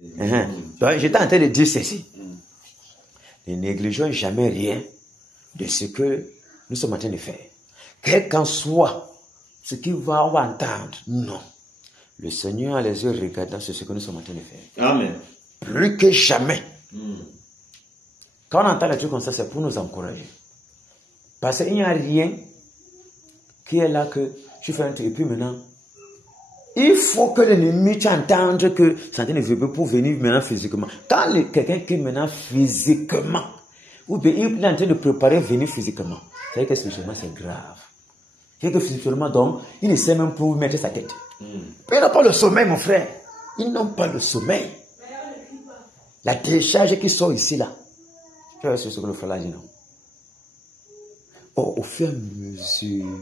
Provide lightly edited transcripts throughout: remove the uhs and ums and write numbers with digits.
Donc, j'étais en train de dire ceci. Ne négligeons jamais rien de ce que nous sommes en train de faire. Quel qu'en soit ce qu'il va entendre, non. Le Seigneur a les yeux regardants sur ce que nous sommes en train de faire. Amen. Plus que jamais. Quand on entend des trucs comme ça, c'est pour nous encourager. Parce qu'il n'y a rien qui est là que tu fais un truc et puis maintenant, il faut que l'ennemi t'entende que ça ne veut pas pour venir maintenant physiquement. Quand quelqu'un qui est maintenant physiquement, ou bien il est en train de préparer venir physiquement, c'est que spirituellement c'est grave. C'est que physiquement donc, il ne sait même pas où mettre sa tête. Mais ils n'ont pas le sommeil, mon frère. Ils n'ont pas le sommeil. La décharge qui sort ici là. Tu vois ce que le frère là dit, non? Au fur et à mesure,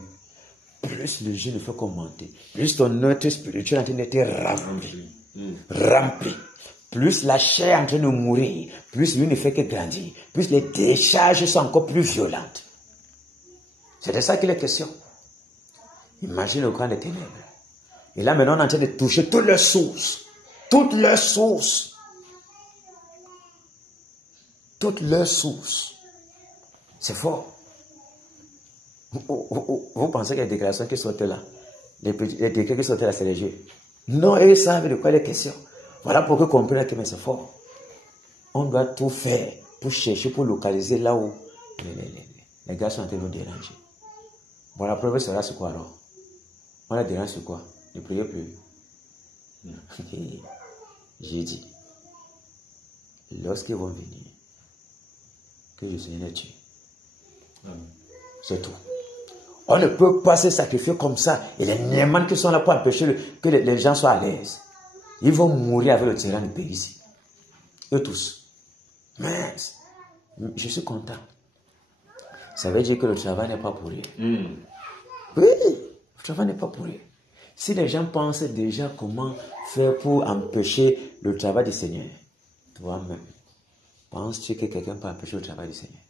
plus le jeûne fait commenter, plus ton être spirituel est en train d'être rempli. Plus la chair est en train de mourir, plus lui ne fait que grandir, plus les décharges sont encore plus violentes. C'est de ça qu'il est question. Imagine le grand des ténèbres. Et là maintenant on est en train de toucher toutes leurs sources. Toutes leurs sources. Toutes leurs sources. C'est fort. Vous pensez qu'il y a des déclarations qui sortent là? Les décrets qui sortent là, c'est léger. Non, ils savent de quoi il est question. Voilà pourquoi comprendre que c'est fort. On doit tout faire pour chercher, pour localiser là où les gars sont en train de nous déranger. Bon, la preuve sera sur quoi alors? On la dérange sur quoi? Ne priez plus. J'ai dit, lorsqu'ils vont venir, que le Seigneur les tue. C'est tout. On ne peut pas se sacrifier comme ça. Et les Némans qui sont là pour empêcher que les gens soient à l'aise. Ils vont mourir avec le tyran du pays ici. Eux tous. Mais je suis content. Ça veut dire que le travail n'est pas pour rien. Oui, le travail n'est pas pour rien. Si les gens pensent déjà comment faire pour empêcher le travail du Seigneur, toi-même, penses-tu que quelqu'un peut empêcher le travail du Seigneur?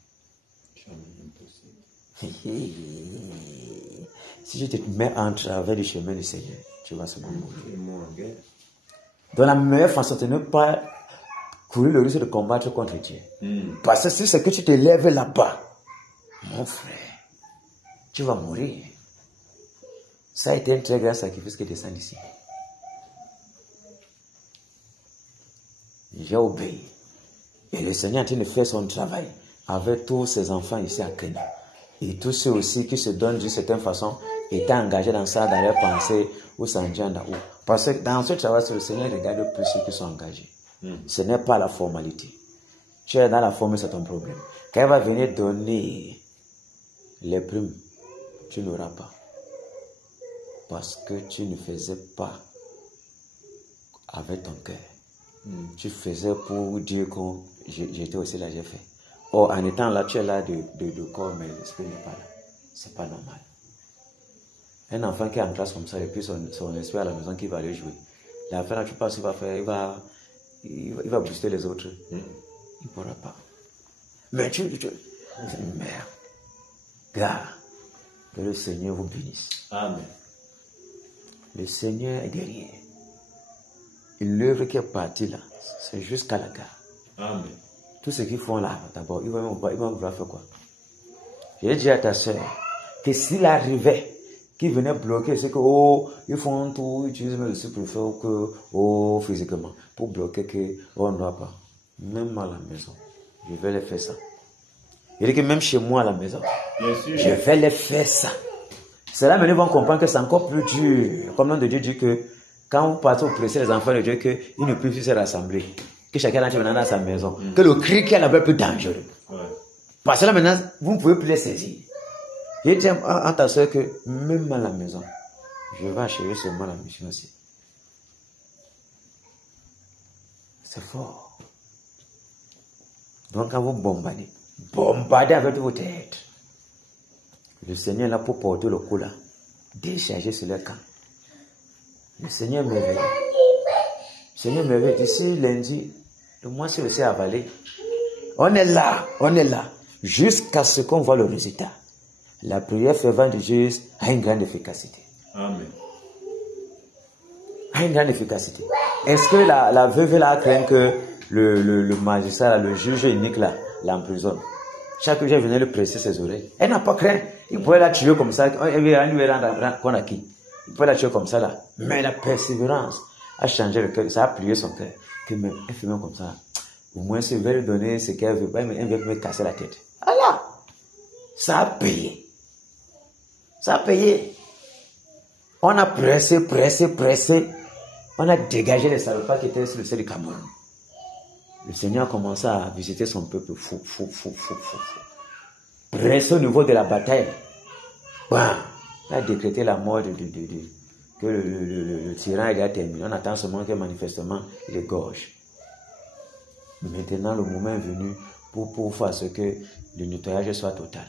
Si je te mets en travers du chemin du Seigneur, tu vas seulement mourir. Donc la meilleure façon de ne pas courir le risque de combattre contre Dieu. Parce que si c'est que tu te lèves là-bas, mon frère, tu vas mourir. Ça a été un très grand sacrifice qui descend ici. J'ai obéi. Et le Seigneur est en train de faire son travail avec tous ses enfants ici à Kenya. Et tous ceux aussi qui se donnent d'une certaine façon étaient engagés dans ça, dans leurs pensées, ou s'en dans où. Parce que dans ce travail, le Seigneur regarde plus ceux qui sont engagés. Ce n'est pas la formalité. Tu es dans la forme, c'est ton problème. Quand il va venir donner les primes, tu n'auras pas. Parce que tu ne faisais pas avec ton cœur. Tu faisais pour dire que j'étais aussi là, j'ai fait. Or, en étant là, tu es là de corps, mais l'esprit n'est pas là. C'est pas normal. Un enfant qui est en classe comme ça, et puis son esprit à la maison qui va aller jouer. L'enfant là, tu penses qu'il va faire, il va booster les autres. Il ne pourra pas. Mais merde. Gars, que le Seigneur vous bénisse. Amen. Le Seigneur est guerrier. Et l'œuvre qui est partie là, c'est jusqu'à la gare. Amen. Tout ce qu'ils font là, d'abord, ils vont vouloir faire quoi? J'ai dit à ta soeur que s'il arrivait, qu'ils venaient bloquer, c'est que, ils font tout, ils utilisent même le super-préfet que, physiquement, pour bloquer que, on ne doit pas. Même à la maison, je vais les faire ça. Il dit que même chez moi à la maison, je vais les faire ça. C'est là, mais ils vont comprendre que c'est encore plus dur. Comme le nom de Dieu dit que, quand vous partez au presser les enfants de Dieu, qu'ils ne peuvent plus se rassembler. Que chacun entre maintenant dans sa maison. Que le cri qui est là-bas est plus dangereux. Parce que là maintenant, vous ne pouvez plus les saisir. Je dis à ta soeur que même à la maison, je vais achever seulement la mission aussi. C'est fort. Donc quand vous bombardez avec vos têtes. Le Seigneur est là pour porter le coup là. Décharger sur le camp. Le Seigneur m'éveille. Le Seigneur m'éveille. D'ici lundi, le mois c'est aussi avalé. On est là. Jusqu'à ce qu'on voit le résultat. La prière fervente de Jésus a une grande efficacité. Amen. A une grande efficacité. est-ce que la veuve là craint que le magistrat, le juge unique là, l'emprisonne? Chaque jour, elle venait lui presser ses oreilles. Elle n'a pas craint. Il pouvait la tuer comme ça. Il lui rendre qu'on a qui. Il pouvait la tuer comme ça là. Mais la persévérance a changé le cœur. Ça a plié son cœur. Que même, elle fait même comme ça. Au moins, si elle veut lui donner ce qu'elle veut, elle veut me casser la tête. Allah! Ça a payé. Ça a payé. On a pressé. On a dégagé les salopards qui étaient sur le ciel du Cameroun. Le Seigneur a commencé à visiter son peuple fou. Pressé au niveau de la bataille. Bam! Il a décrété la mort que le tyran il a terminé. On attend seulement que manifestement il égorge. Maintenant, le moment est venu pour faire ce que le nettoyage soit total.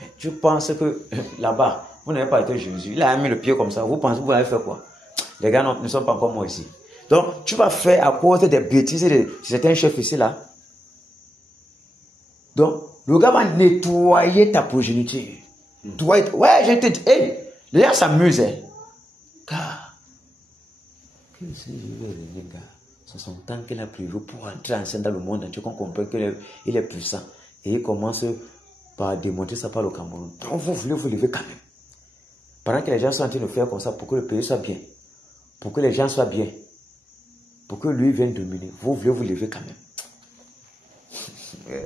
Mais tu penses que là-bas, vous n'avez pas été Jésus. Il a mis le pied comme ça. Vous pensez que vous avez fait quoi? Les gars ne sont pas encore morts ici. Donc, tu vas faire à cause des bêtises de certains chefs ici là. Donc, le gars va nettoyer ta progéniture. Ouais, je te dis, hey, les gens s'amusent. Car, que le Seigneur veut régner, gars. C'est son temps qu'il a prévu pour entrer en scène dans le monde entier, qu'on comprenne qu'il est puissant. Et il commence par démontrer ça par le Cameroun. Donc, vous voulez vous lever quand même. Pendant que les gens sont en train de faire comme ça, pour que le pays soit bien, pour que les gens soient bien, pour que lui vienne dominer, vous voulez vous lever quand même.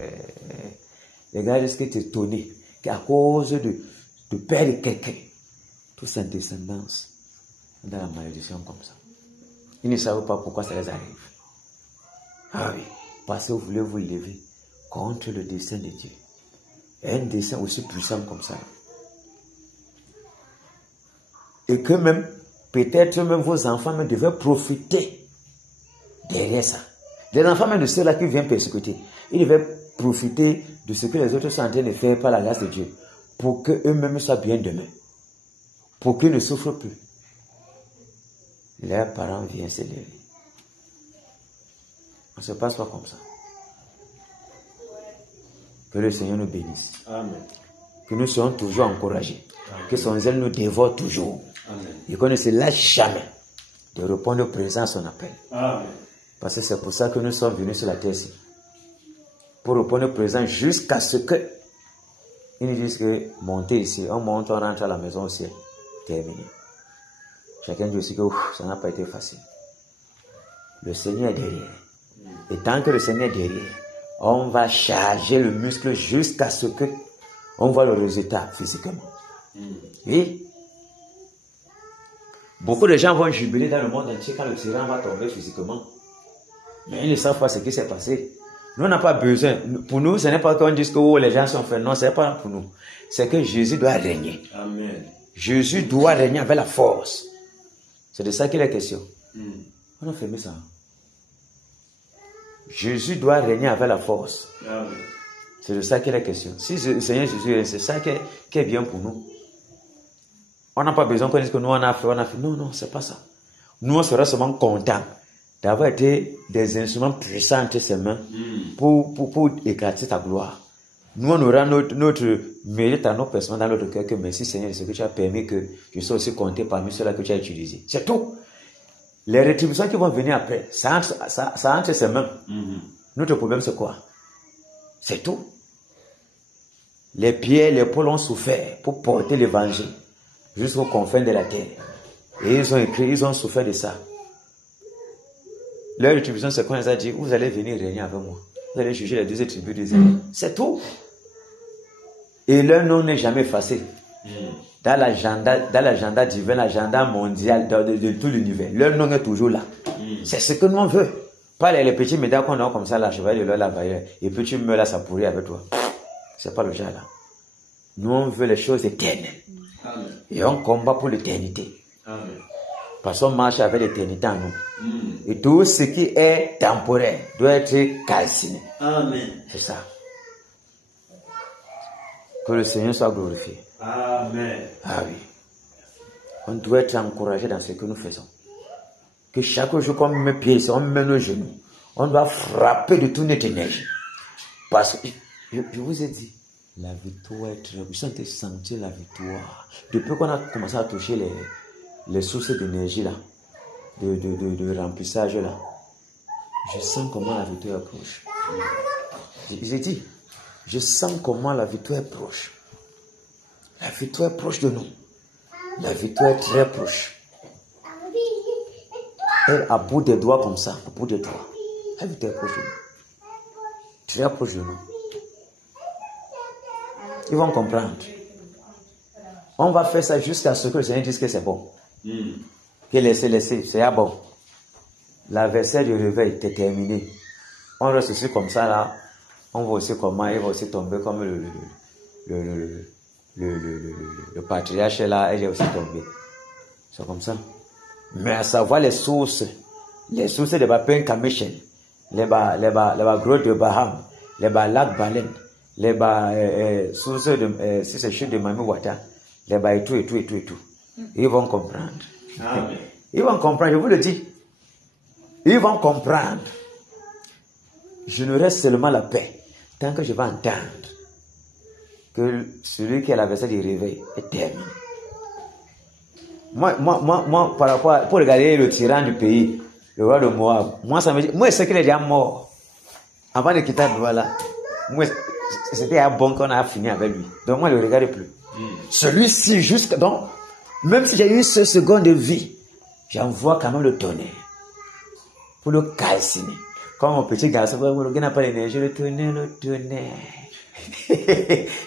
Les gars risquent d'être étonnés qu'à cause de perdre quelqu'un, toute sa descendance dans la malédiction comme ça. Ils ne savent pas pourquoi ça les arrive. Ah oui, parce que vous voulez vous lever contre le dessein de Dieu. Et un dessein aussi puissant comme ça. Et que même, peut-être même vos enfants même devaient profiter derrière ça. Les enfants même de ceux-là qui viennent persécuter, ils devaient profiter de ce que les autres sont en train de faire par la grâce de Dieu, pour qu'eux-mêmes soient bien demain, pour qu'ils ne souffrent plus. Leurs parents viennent s'élever. On ne se passe pas comme ça. Que le Seigneur nous bénisse. Amen. Que nous soyons toujours encouragés. Amen. Que son zèle nous dévore toujours. Amen. Et qu'on ne se lâche jamais de répondre au présent à son appel. Amen. Parce que c'est pour ça que nous sommes venus sur la terre-ci. Pour répondre au présent jusqu'à ce que ils nous disent que monter ici, on monte, on rentre à la maison au ciel. Terminé. Chacun dit aussi que ça n'a pas été facile. Le Seigneur est derrière. Et tant que le Seigneur est derrière, on va charger le muscle jusqu'à ce que on voit le résultat physiquement. Oui. Beaucoup de gens vont jubiler dans le monde entier quand le tyran va tomber physiquement. Mais ils ne savent pas ce qui s'est passé. Nous, on n'a pas besoin. Pour nous, ce n'est pas qu'on dise que les gens sont faits. Non, ce n'est pas pour nous. C'est que Jésus doit régner. Amen. Jésus doit régner avec la force. C'est de ça qu'il est question. On a fermé ça. Jésus doit régner avec la force. Amen. C'est de ça qu'il est question. Si le Seigneur Jésus, c'est ça qui est bien pour nous. On n'a pas besoin qu'on dise que nous, on a fait. Non, non, c'est pas ça. Nous, on sera seulement contents d'avoir été des instruments puissants entre ses mains pour éclater ta gloire. Nous, on aura notre mérite à nos personnes dans notre cœur que merci Seigneur de ce que tu as permis que je sois aussi compté parmi ceux-là que tu as utilisés. C'est tout. Les rétributions qui vont venir après, ça entre ses mains. Notre problème, c'est quoi? C'est tout. Les pieds, les épaules ont souffert pour porter l'évangile jusqu'aux confins de la terre. Et ils ont écrit, ils ont souffert de ça. Leur rétribution, c'est quand ils ont dit, vous allez venir régner avec moi. Vous allez juger les 12 tribus d'Israël. C'est tout. Et leur nom n'est jamais effacé. Dans l'agenda divin, l'agenda mondial de tout l'univers. Leur nom est toujours là. C'est ce que nous on veut. Pas les petits médailles qu'on a comme ça, la chevalier de l'or, la vailleur. Et puis tu meurs là, ça pourrit avec toi. C'est pas le genre là. Nous on veut les choses éternelles. Amen. Et on combat pour l'éternité. Amen. Parce qu'on marche avec l'éternité en nous. Et tout ce qui est temporaire doit être calciné. Amen. C'est ça. Que le Seigneur soit glorifié. Amen. Ah oui. On doit être encouragé dans ce que nous faisons. Que chaque jour qu'on met pied ici, on met nos genoux, on doit frapper de toute notre énergie. Parce que, je vous ai dit, la victoire est très... Vous sentez la victoire. Depuis qu'on a commencé à toucher les sources d'énergie là, de remplissage là. Je sens comment la victoire est proche. J'ai dit, je sens comment la victoire est proche. La victoire est proche de nous. La victoire est très proche. Elle à bout des doigts comme ça, à bout des doigts. La victoire est proche de nous. Très proche de nous. Ils vont comprendre. On va faire ça jusqu'à ce que le Seigneur dise que c'est bon. Que laissez, c'est bon. L'adversaire du réveil est terminé. On reste aussi comme ça là. On voit aussi comment il va aussi tomber comme le patriarche là, il est aussi tombé. C'est comme ça. Mais à savoir les sources de Bapen Kamishen, les grottes de Baham, les lacs Baleine, les sources de si c'est chute de Mami Wata, les et tout. Ils vont comprendre. Amen. Ils vont comprendre, je vous le dis. Ils vont comprendre. Je n'aurai seulement la paix tant que je vais entendre que celui qui est l'adversaire du réveil est terminé. Moi, par rapport pour regarder le tyran du pays, le roi de Moab, moi, ça me dit, moi, c'est qu'il est déjà mort. Avant de quitter le roi là, moi, c'était un bon qu'on a fini avec lui. Donc, moi, je ne le regarde plus. Celui-ci, donc, même si j'ai eu ce second de vie, j'envoie quand même le tonnerre pour le calciner. Comme mon petit garçon, le gars n'a pas l'énergie, le tonnerre.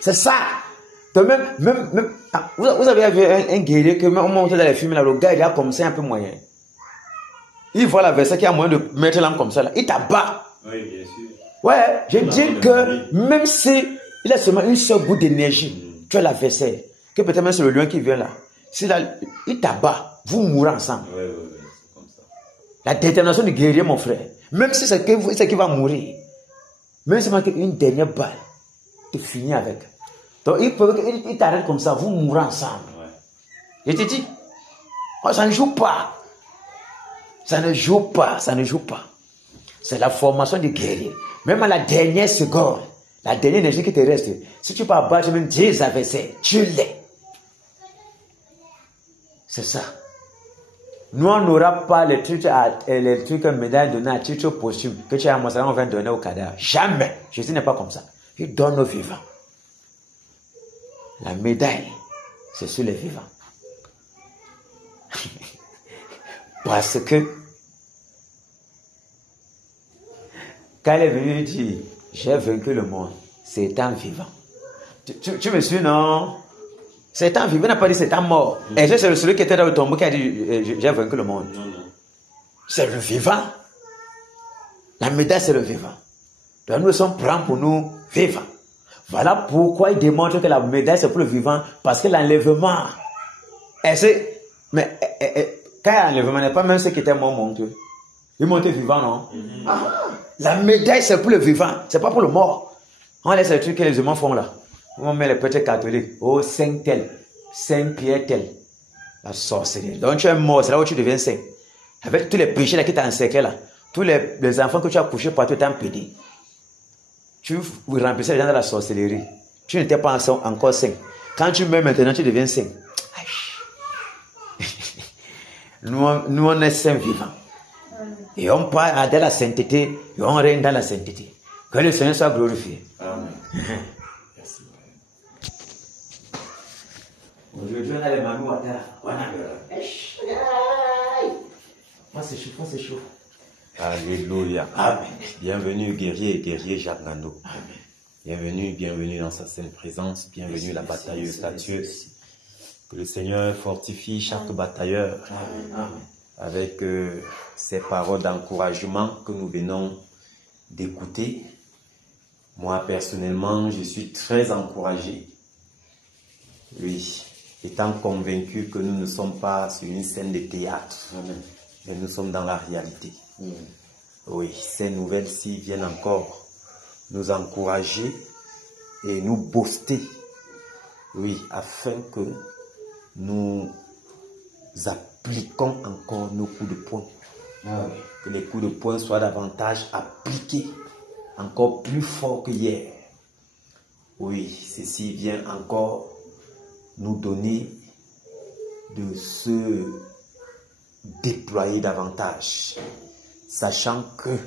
C'est ça. Donc même vous avez vu un guerrier que même au moment dans les films là, le gars il a comme ça un peu moyen. Il voit l'adversaire qui a moyen de mettre l'âme comme ça là, il tabac. Oui, bien sûr. Ouais, je dis que même si il a seulement une seule goutte d'énergie, tu as l'adversaire, que peut-être même c'est le lion qui vient là. Si là, il tabac, vous mourrez ensemble. Oui, c'est comme ça. La détermination du guerrier, mon frère, même si c'est qui va mourir, même si c'est une dernière balle, tu finis avec. Donc il t'arrête comme ça, vous mourrez ensemble. Ouais. Je te dis, oh, ça ne joue pas. Ça ne joue pas. C'est la formation du guerrier. Même à la dernière seconde, la dernière énergie qui te reste, si tu peux abattre même 10 adversaires, tu l'es. C'est ça. Nous, on n'aura pas les trucs médailles données à titre posthume que tu as montré, on va donner au cadavre. Jamais. Jésus n'est pas comme ça. Il donne aux vivants. La médaille, c'est sur les vivants. Parce que quand elle est venue dire, j'ai vaincu le monde, c'est un vivant. Tu me suis, non? C'est un vivant, il n'a pas dit c'est un mort. Et c'est celui qui était dans le tombeau qui a dit, j'ai vaincu le monde. Non. C'est le vivant. La médaille, c'est le vivant. Donc nous sommes prêts pour nous vivants. Voilà pourquoi il démontre que la médaille c'est pour le vivant, parce que l'enlèvement, mais quand il y a l'enlèvement, n'est pas même ceux qui étaient morts montés. Ils montaient vivants, non? La médaille c'est pour le vivant, c'est pas pour le mort. On laisse les trucs que les humains font là. On met les petits catholiques, oh saint tel, saint Pierre tel, la sorcellerie. Donc tu es mort, c'est là où tu deviens saint. Avec tous les péchés là qui t'ont encerclé là, tous les enfants que tu as couchés partout t'ont pédé. Tu remplissais les gens de la sorcellerie. Tu n'étais pas encore saint. Quand tu meurs maintenant, tu deviens saint. Nous, on est saints vivants. Et on part dans la sainteté, et on règne dans la sainteté. Que le Seigneur soit glorifié. Amen. Merci. Aujourd'hui, on a les mamans à terre. On a moi, c'est chaud. Alléluia. Amen. Bienvenue guerrier et guerrier Jacques Nando. Amen. Bienvenue dans sa sainte présence. Bienvenue la batailleuse statueuse. Que le Seigneur fortifie chaque batailleur. Amen. Avec ces paroles d'encouragement que nous venons d'écouter. Moi personnellement, je suis très encouragé. Oui, étant convaincu que nous ne sommes pas sur une scène de théâtre. Amen. Mais nous sommes dans la réalité. Oui, ces nouvelles-ci viennent encore nous encourager et nous booster. Oui, afin que nous appliquons encore nos coups de poing. Que les coups de poing soient davantage appliqués, encore plus fort que hier. Oui, ceci vient encore nous donner de ce déployer davantage, sachant que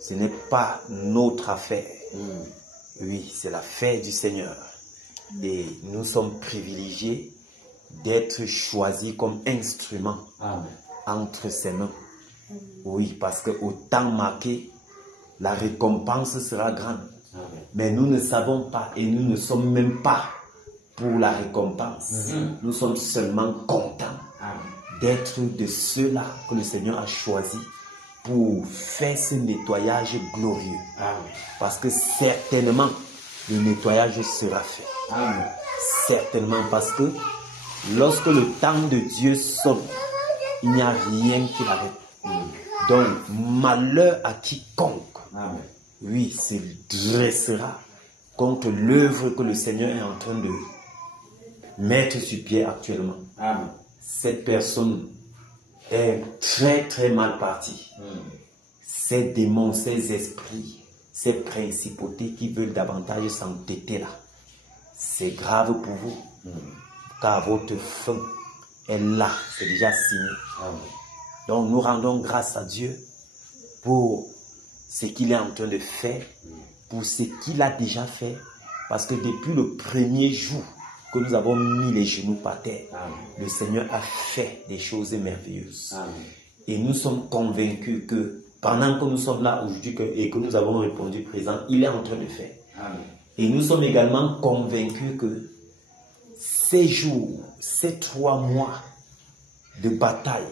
ce n'est pas notre affaire. Oui, c'est l'affaire du Seigneur. Et nous sommes privilégiés d'être choisis comme instruments entre ses mains. Oui, parce qu'au temps marqué, la récompense sera grande. Mais nous ne savons pas et nous ne sommes même pas pour la récompense. Nous sommes seulement contents d'être de ceux-là que le Seigneur a choisi pour faire ce nettoyage glorieux. Parce que certainement, le nettoyage sera fait. Certainement, parce que lorsque le temps de Dieu sonne, il n'y a rien qui l'arrête. Donc, malheur à quiconque, oui, se dressera contre l'œuvre que le Seigneur est en train de mettre sur pied actuellement. Cette personne est très très mal partie. Ces démons, ces esprits, ces principautés qui veulent davantage s'entêter là, c'est grave pour vous, car votre fin est là, c'est déjà signé. Donc nous rendons grâce à Dieu pour ce qu'il est en train de faire, pour ce qu'il a déjà fait, parce que depuis le premier jour que nous avons mis les genoux par terre, le Seigneur a fait des choses merveilleuses. Et nous sommes convaincus que pendant que nous sommes là aujourd'hui et que nous avons répondu présent, il est en train de faire. Et nous sommes également convaincus que ces jours, ces 3 mois de bataille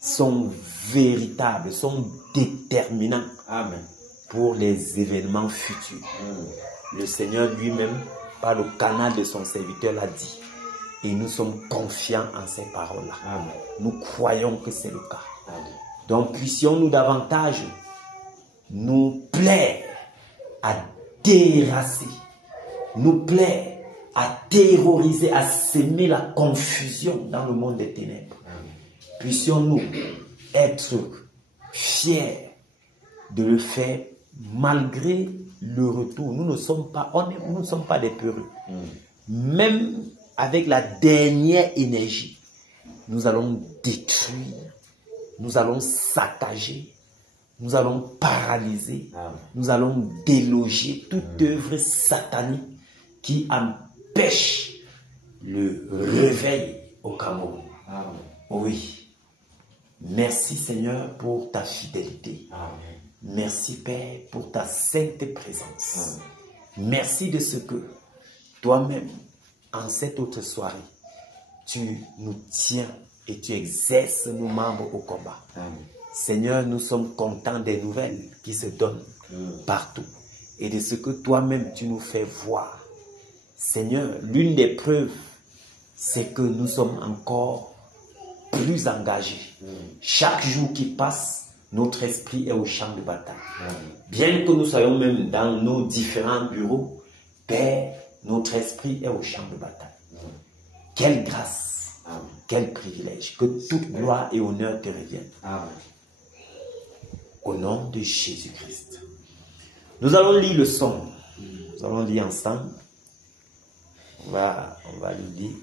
sont véritables, sont déterminants pour les événements futurs. Le Seigneur lui-même, par le canal de son serviteur, l'a dit. Et nous sommes confiants en ces paroles-là. Nous croyons que c'est le cas. Donc puissions-nous davantage nous plaire à déracer, nous plaire à terroriser, à semer la confusion dans le monde des ténèbres. Puissions-nous être fiers de le faire malgré le retour. Nous ne sommes pas des peureux. Même avec la dernière énergie, nous allons détruire, nous allons saccager, nous allons paralyser, nous allons déloger toute œuvre satanique qui empêche le réveil au Cameroun. Oui. Merci Seigneur pour ta fidélité. Merci Père pour ta sainte présence. Merci de ce que toi-même, en cette autre soirée, tu nous tiens et tu exerces nos membres au combat. Seigneur, nous sommes contents des nouvelles qui se donnent partout et de ce que toi-même tu nous fais voir. Seigneur, l'une des preuves, c'est que nous sommes encore plus engagés. Chaque jour qui passe, notre esprit est au champ de bataille. Bien que nous soyons même dans nos différents bureaux, Père, notre esprit est au champ de bataille. Quelle grâce, quel privilège, que toute gloire et honneur te reviennent. Au nom de Jésus-Christ. Nous allons lire le psaume. Nous allons lire ensemble. On va le lire.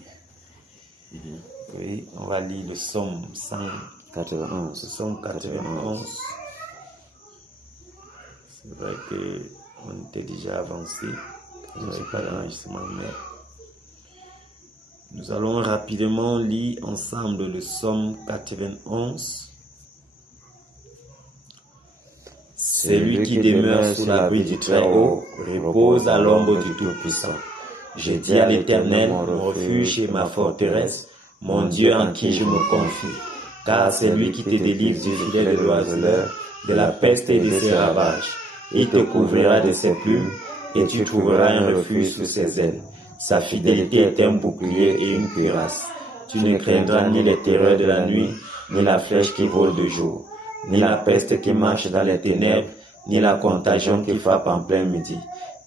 Oui, on va lire le psaume 191. Le psaume 91. C'est vrai qu'on était déjà avancé. Je ne suis pas dans l'enregistrement, mais nous allons rapidement lire ensemble le psaume 91. Celui qui demeure sous l'abri du Très-Haut repose à l'ombre du Tout-Puissant. Je dis à l'Éternel, mon refuge et ma forteresse, mon Dieu en qui je me confie. Car c'est lui qui te délivre du filet de l'oiseleur, de la peste et de ses ravages. Il te couvrira de ses plumes, et tu trouveras un refuge sous ses ailes. Sa fidélité est un bouclier et une cuirasse. Tu ne craindras ni les terreurs de la nuit, ni la flèche qui vole de jour, ni la peste qui marche dans les ténèbres, ni la contagion qui frappe en plein midi.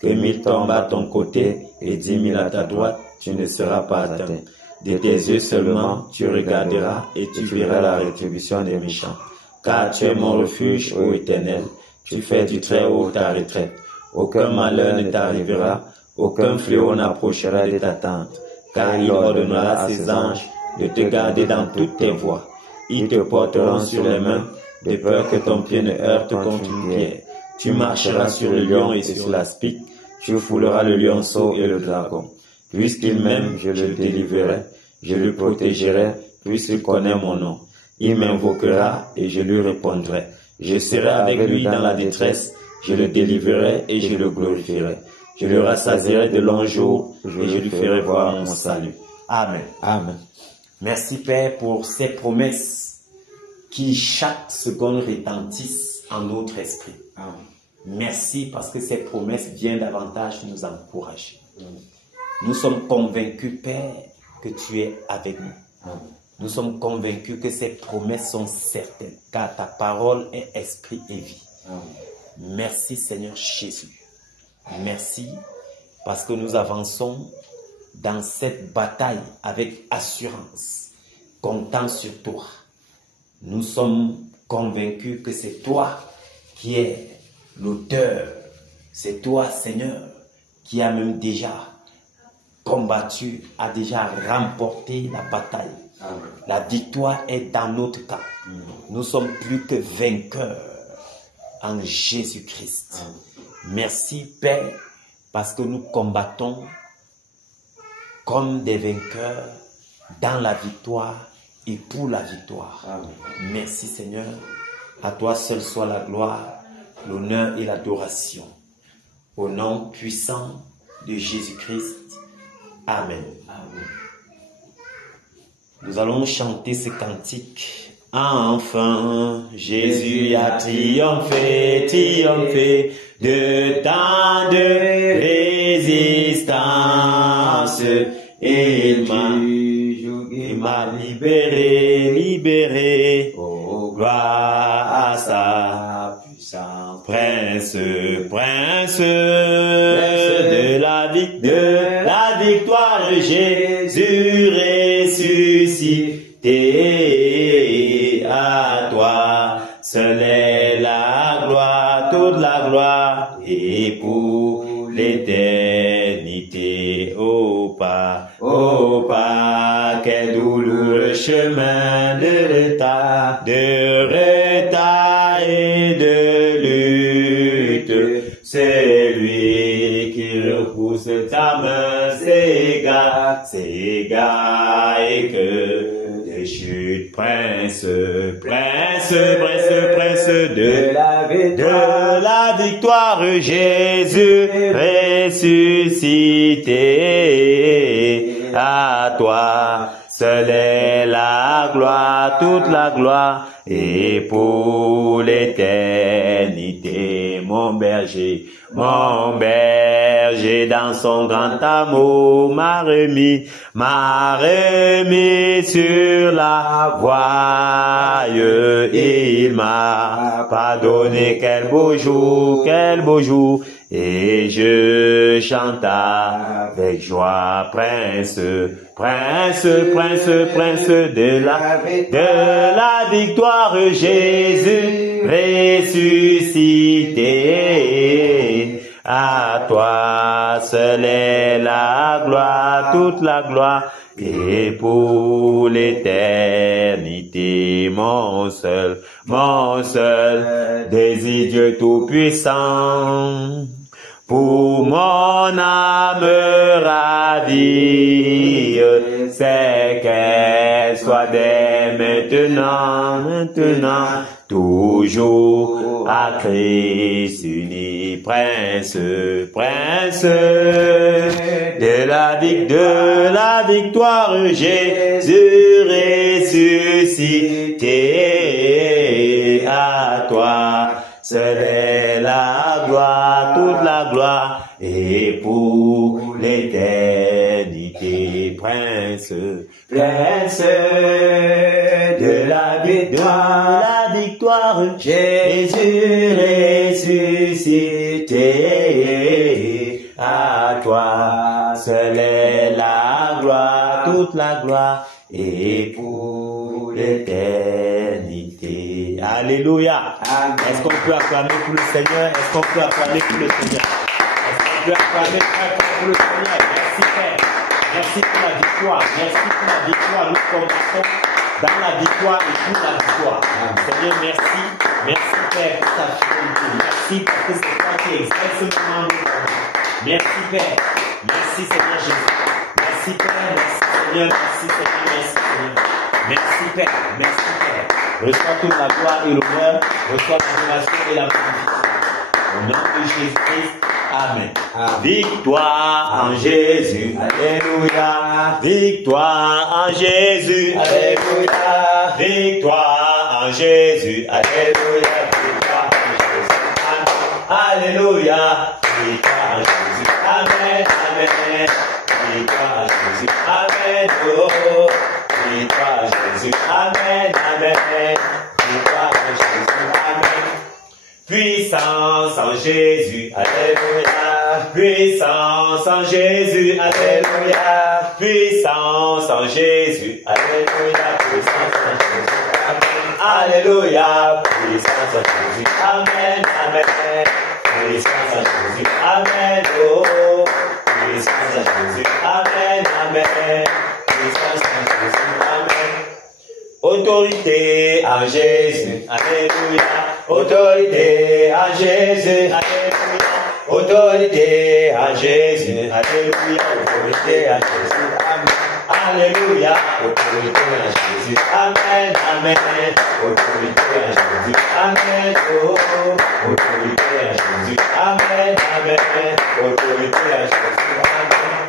Que 1000 tombent à ton côté et 10 000 à ta droite, tu ne seras pas atteint. De tes yeux seulement, tu regarderas et tu verras la rétribution des méchants. Car tu es mon refuge, ô Éternel, tu fais du Très-Haut ta retraite. Aucun malheur ne t'arrivera, aucun fléau n'approchera de ta tente. Car il ordonnera à ses anges de te garder dans toutes tes voies. Ils te porteront sur les mains, de peur que ton pied ne heurte contre une pierre. Tu marcheras sur le lion et sur l'aspic, tu fouleras le lionceau et le dragon. Puisqu'il m'aime, je le délivrerai, je le protégerai, puisqu'il connaît mon nom. Il m'invoquera et je lui répondrai. Je serai avec lui dans la détresse, je le délivrerai et je le glorifierai. Je le rassasierai de longs jours et je lui ferai voir mon salut. Amen. Amen. Merci Père pour ces promesses qui chaque seconde retentissent en notre esprit. Amen. Merci parce que ces promesses viennent davantage nous encourager. Nous sommes convaincus, Père, que tu es avec nous. Amen. Nous sommes convaincus que ces promesses sont certaines, car ta parole est esprit et vie. Amen. Merci Seigneur Jésus. Merci parce que nous avançons dans cette bataille avec assurance, comptant sur toi. Nous sommes convaincus que c'est toi qui es l'auteur. C'est toi, Seigneur, qui a même déjà combattu, a déjà remporté la bataille. Amen. La victoire est dans notre camp. Nous sommes plus que vainqueurs en Jésus-Christ. Merci, Père, parce que nous combattons comme des vainqueurs dans la victoire et pour la victoire. Amen. Merci, Seigneur. À toi seul soit la gloire, l'honneur et l'adoration. Au nom puissant de Jésus-Christ. Amen. Amen. Nous allons chanter ce cantique. Enfin, Jésus a triomphé, triomphé de tant de résistance. Il m'a libéré, libéré. Oh, gloire à sa puissance. Prince, prince de la victoire, Jésus ressuscité. À toi seule est la gloire, toute la gloire, et pour l'éternité. Ô Père, quel douloureux chemin de retard et de lutte. Celui qui repousse ta main s'égare, et que de chute, prince de la victoire, Jésus ressuscité. À toi seule est la gloire, toute la gloire, et pour l'éternité. Mon berger dans son grand amour m'a remis sur la voie, et il m'a pardonné. Quel beau jour, et je chante avec joie. Prince de la victoire, Jésus ressuscité. À toi seule est la gloire, toute la gloire, et pour l'éternité. Mon seul désir, Dieu tout-puissant, pour mon âme ravie, c'est qu'elle soit dès maintenant, toujours à Christ uni. Prince de la victoire, Jésus ressuscité. À toi seule est la gloire, toute la gloire, et pour l'éternité. Prince de la victoire, Jésus ressuscité. À toi seule est la gloire, toute la gloire, et pour l'éternité. Alléluia. Est-ce qu'on peut acclamer pour le Seigneur? Est-ce qu'on peut acclamer pour le Seigneur? Est-ce qu'on peut acclamer pour le Seigneur? Merci Père. Merci pour la victoire. Merci pour la victoire. Nous combattons dans la victoire et pour la victoire. Seigneur, merci. Merci Père pour ta fidélité. Merci parce que c'est toi qui exerces ce moment. Merci Père. Merci Seigneur Jésus. Merci Père. Merci Seigneur. Merci Seigneur. Merci Seigneur. Merci Père. Merci Père. Reçois toute la gloire et l'honneur. Reçois l'adoration et la magnification. Au nom de Jésus-Christ. Amen. Victoire en Jésus. Alléluia. Victoire en Jésus. Alléluia. Victoire en Jésus. Alléluia. Victoire en Jésus. Alléluia. Victoire en Jésus. Amen. Amen. Victoire en Jésus. Amen. Oh. Victoire en Jésus. Amen. Amen. Victoire en Jésus. Amen. Puissance en Jésus, alléluia. Puissance en Jésus, alléluia. Puissance en Jésus, alléluia. Puissance en Jésus, amen. Alléluia. Puissance en Jésus, amen, amen. Puissance en Jésus, amen. Oh, puissance en Jésus, amen, amen. Puissance en Jésus, amen. Autorité en Jésus, alléluia. Autorité en Jésus, alléluia. Autorité en Jésus, alléluia. Autorité en Jésus, amen. Alléluia. Autorité en Jésus, amen, amen. Autorité en Jésus, amen. Oh, autorité en Jésus, amen, amen. Autorité en Jésus, amen.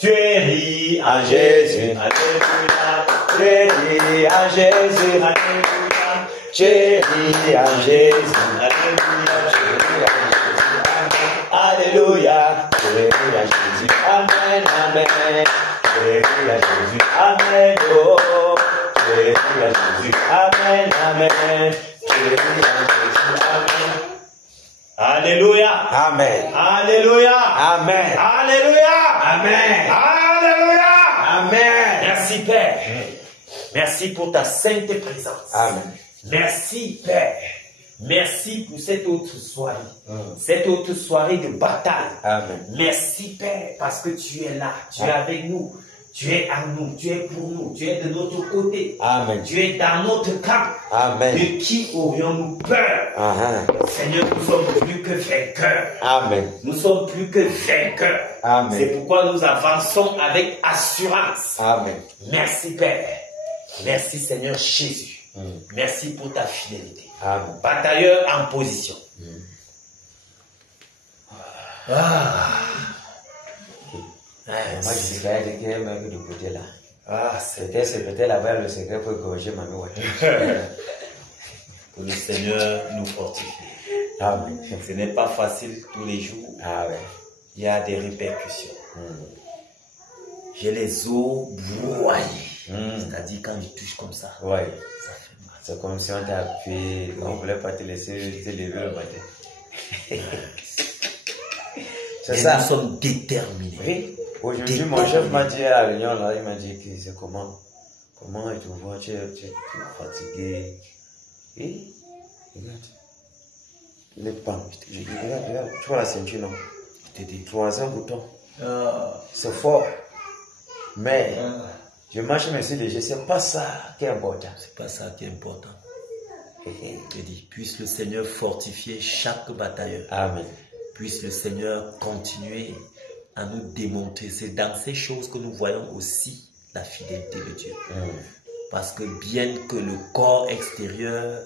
Tu es ri en Jésus, alléluia. Tu es ri en Jésus, alléluia. Tu es ri en Jésus, alléluia. Tu es ri en Jésus, amen. Alléluia. Tu es ri en Jésus, amen, amen. Tu es ri en Jésus, amen. Oh, tu es ri en Jésus, amen, amen. Tu es ri en Jésus, amen. Alléluia. Amen. Alléluia. Amen. Alléluia. Amen. Alléluia. Amen. Merci Père. Merci pour ta sainte présence. Amen. Merci Père. Merci pour cette autre soirée. Cette autre soirée de bataille. Amen. Merci Père parce que tu es là. Tu es avec nous. Tu es à nous. Tu es pour nous. Tu es de notre côté. Amen. Tu es dans notre camp. Amen. De qui aurions-nous peur? Seigneur, nous sommes plus que vainqueurs. Amen. Nous sommes plus que vainqueurs. Amen. C'est pourquoi nous avançons avec assurance. Amen. Merci Père. Merci Seigneur Jésus. Merci pour ta fidélité. Amen. Batailleur en position. Moi, je dirais que même de côté là. C'était peut-être là-bas le secret pour corriger ma voiture. Que le Seigneur nous fortifie. Amen. Ce n'est pas facile tous les jours. Il y a des répercussions. J'ai les os broyés. C'est-à-dire quand je touche comme ça. Ouais. Ça fait mal. C'est comme si on t'a appuyé, on ne voulait pas te laisser te lever le matin. C'est ça. Nous sommes déterminés. Oui. Aujourd'hui, mon chef m'a dit à la réunion, là, il m'a dit que c'est comment tu vois, tu es fatigué. Et regarde, les pans. Je dis, regarde, tu vois la ceinture, non? Je te dis, 300 boutons. C'est fort. Mais je marche merci déjà, c'est pas ça qui est important. C'est pas ça qui est important. Je dis, puisse le Seigneur fortifier chaque batailleur. Amen. Puisse le Seigneur continuer à nous démontrer. C'est dans ces choses que nous voyons aussi la fidélité de Dieu. Parce que bien que le corps extérieur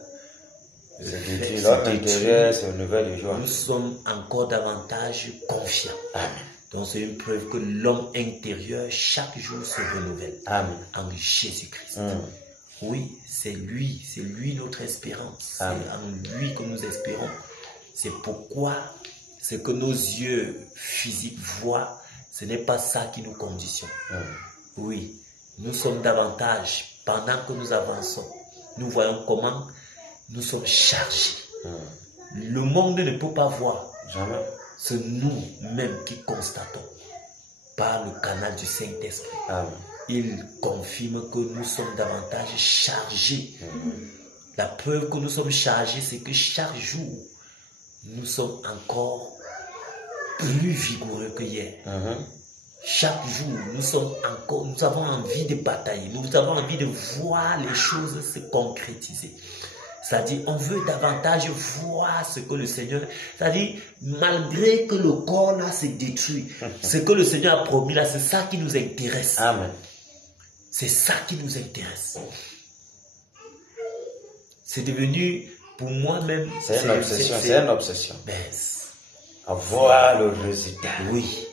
l'autre intérieur se renouvelle de joie, nous sommes encore davantage confiants. Amen. Donc c'est une preuve que l'homme intérieur chaque jour se renouvelle. Amen. En Jésus-Christ. Oui, c'est lui notre espérance. Amen. C'est en lui que nous espérons. C'est pourquoi ce que nos yeux physiques voient, ce n'est pas ça qui nous conditionne. Oui, nous sommes davantage, pendant que nous avançons, nous voyons comment nous sommes chargés. Le monde ne peut pas voir. Jamais. C'est nous-mêmes qui constatons par le canal du Saint-Esprit. Il confirme que nous sommes davantage chargés. La preuve que nous sommes chargés, c'est que chaque jour, nous sommes encore plus vigoureux que hier. chaque jour, nous avons envie de batailler, nous avons envie de voir les choses se concrétiser. C'est-à-dire, on veut davantage voir ce que le Seigneur... C'est-à-dire, malgré que le corps là se détruit, ce que le Seigneur a promis là, c'est ça qui nous intéresse. Amen. C'est ça qui nous intéresse. C'est devenu, pour moi-même... C'est une obsession, c'est une obsession. Ben, avoir le résultat. oui.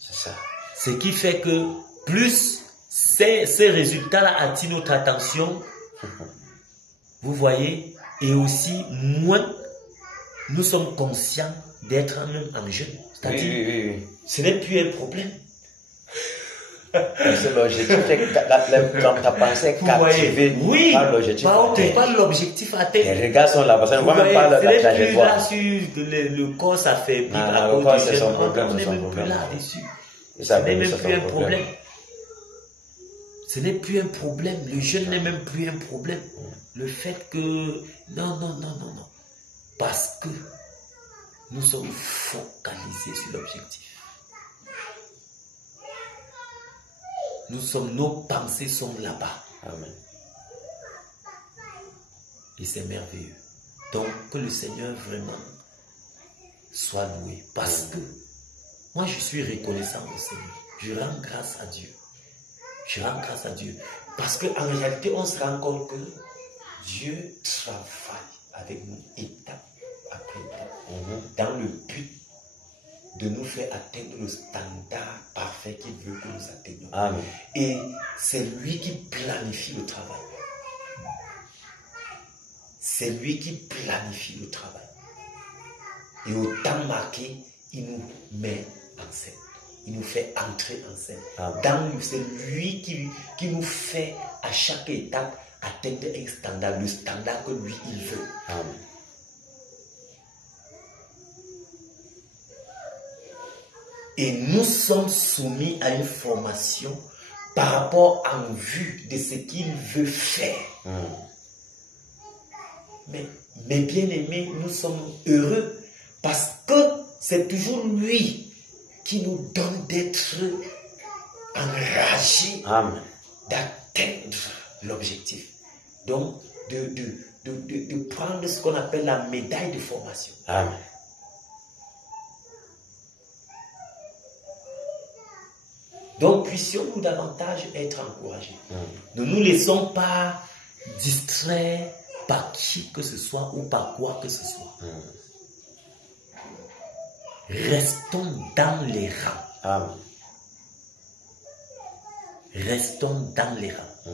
C'est ça. Ce qui fait que plus ces résultats-là attirent notre attention, vous voyez, et aussi moins nous sommes conscients d'être même en jeûne. C'est-à-dire, Oui. ce n'est plus un problème. C'est l'objectif. Ta pensée est captivée oui, par l'objectif. Pas l'objectif atteint. Les regards sont là, parce qu'on ne voit même pas la trajectoire. Là sur le corps, ça fait vivre à le corps, c'est cause son du problème. on n'est même plus là-dessus. Ce Ce n'est même plus un problème. Ce n'est plus un problème. Le jeûne n'est même plus un problème. Le fait que... Non. Parce que nous sommes focalisés sur l'objectif. Nos pensées sont là-bas. Amen. Et c'est merveilleux. Donc, que le Seigneur vraiment soit loué. Parce que moi, je suis reconnaissant au Seigneur. Je rends grâce à Dieu. Je rends grâce à Dieu. Parce qu'en réalité, on se rend compte que Dieu travaille avec nous étape après étape. Dans le but de nous faire atteindre le standard parfait qu'il veut que nous atteignions. Amen. Et c'est lui qui planifie le travail. C'est lui qui planifie le travail. Et au temps marqué, il nous met en scène. Il nous fait entrer en scène. C'est lui qui nous fait à chaque étape atteindre un standard, le standard que lui, il veut. Amen. Et nous sommes soumis à une formation par rapport en vue de ce qu'il veut faire. Mais bien aimés, nous sommes heureux parce que c'est toujours lui qui nous donne d'être enragés d'atteindre l'objectif. Donc, de prendre ce qu'on appelle la médaille de formation. Amen. Donc, puissions-nous davantage être encouragés. Ne nous laissons pas distraire par qui que ce soit ou par quoi que ce soit. Restons dans les rangs. Amen. Restons dans les rangs.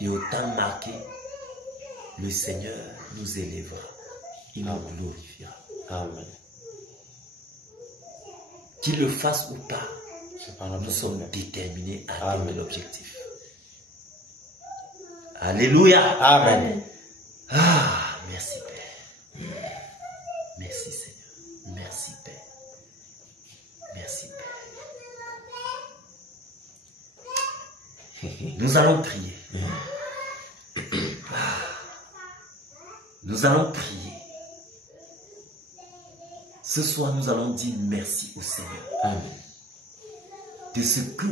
Et au temps marqué, le Seigneur nous élèvera. Il nous glorifiera. Amen. Qu'il le fasse ou pas, nous sommes déterminés à atteindre l'objectif. Alléluia. Amen. Ah, merci Père. Merci Seigneur. Merci Père. Merci Père. Nous allons prier. Nous allons prier. Ce soir, nous allons dire merci au Seigneur. Amen. De ce que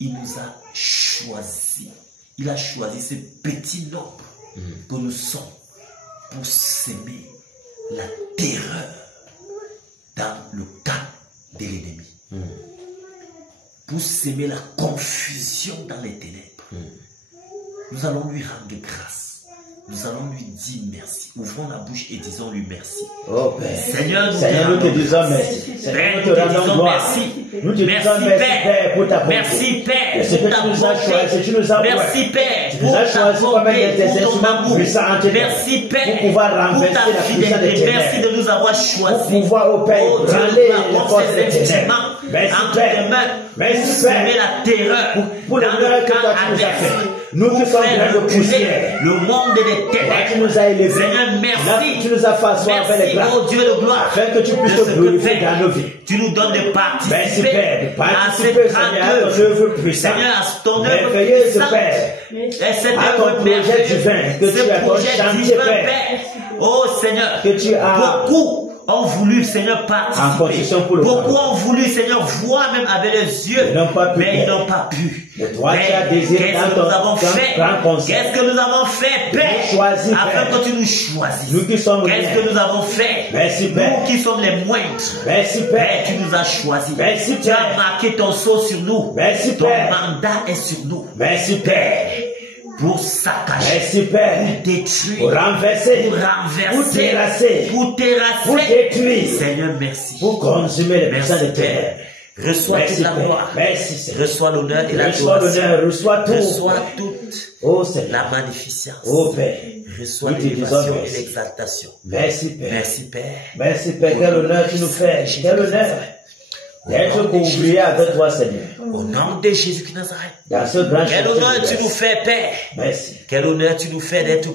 il nous a choisi. Il a choisi ce petit nombre que nous sommes pour s'aimer la terreur dans le camp de l'ennemi. Pour s'aimer la confusion dans les ténèbres. Nous allons lui rendre grâce. Nous allons lui dire merci. Ouvrons la bouche et disons-lui merci. Oh Père. Seigneur, nous te disons merci. Seigneur, nous te disons merci. Nous te disons merci, Père, pour ta bonté. Merci, Père, C'est que tu nous as choisi, tu nous as merci, Père, tu nous as choisi comme un des instruments puissants en tes mains. merci, Père, pour pouvoir renverser la puissance des ténèbres. merci de nous avoir choisis. Pour pouvoir, oh Père, branler les forces des ténèbres. Merci, Père. Merci, Père. La terreur pour le bien que toi tu nous as fait. Nous qui sommes grains de poussière. Le monde des ténèbres. Tu nous as élevés. Seigneur, merci. Tu nous as fait asseoir avec les grâces. Oh Dieu de gloire. Afin que tu puisses te glorifier dans nos vies. Tu nous donnes de participer. Merci, Père. De à cette participer, grande Seigneur, à ton œuvre puissante. Seigneur, à ton œuvre Merveilleuse, puissante. Père. Et cette À ton œuvre projet divin. Que tu as ton chantier, Père. Oh Seigneur, que tu as ont voulu, Seigneur, participer. Beaucoup ont voulu, Seigneur, voir même avec les yeux, mais ils n'ont pas pu. Qu'est-ce que nous avons fait? Qu'est-ce que nous avons fait, Père, afin que tu nous choisisses? Qu'est-ce que nous avons fait? Nous qui sommes les moindres. Père, tu nous as choisis. Tu as marqué ton sceau sur nous. Ton mandat est sur nous. Père, pour saccager, pour détruire, pour renverser, pour terrasser, Seigneur, merci. Pour consumer les puissants de terre. Reçois toute la gloire. Reçois l'honneur et la gloire. Reçois toute la magnificence. Reçois l'élévation et l'exaltation. Merci Père. Merci Père. Merci Père. Quel honneur tu nous fais. Quel honneur d'être ouvrier avec toi, Seigneur. Au nom de Jésus-Christ Nazareth. Quel honneur tu nous fais, Père. Merci. Quel honneur tu nous fais d'être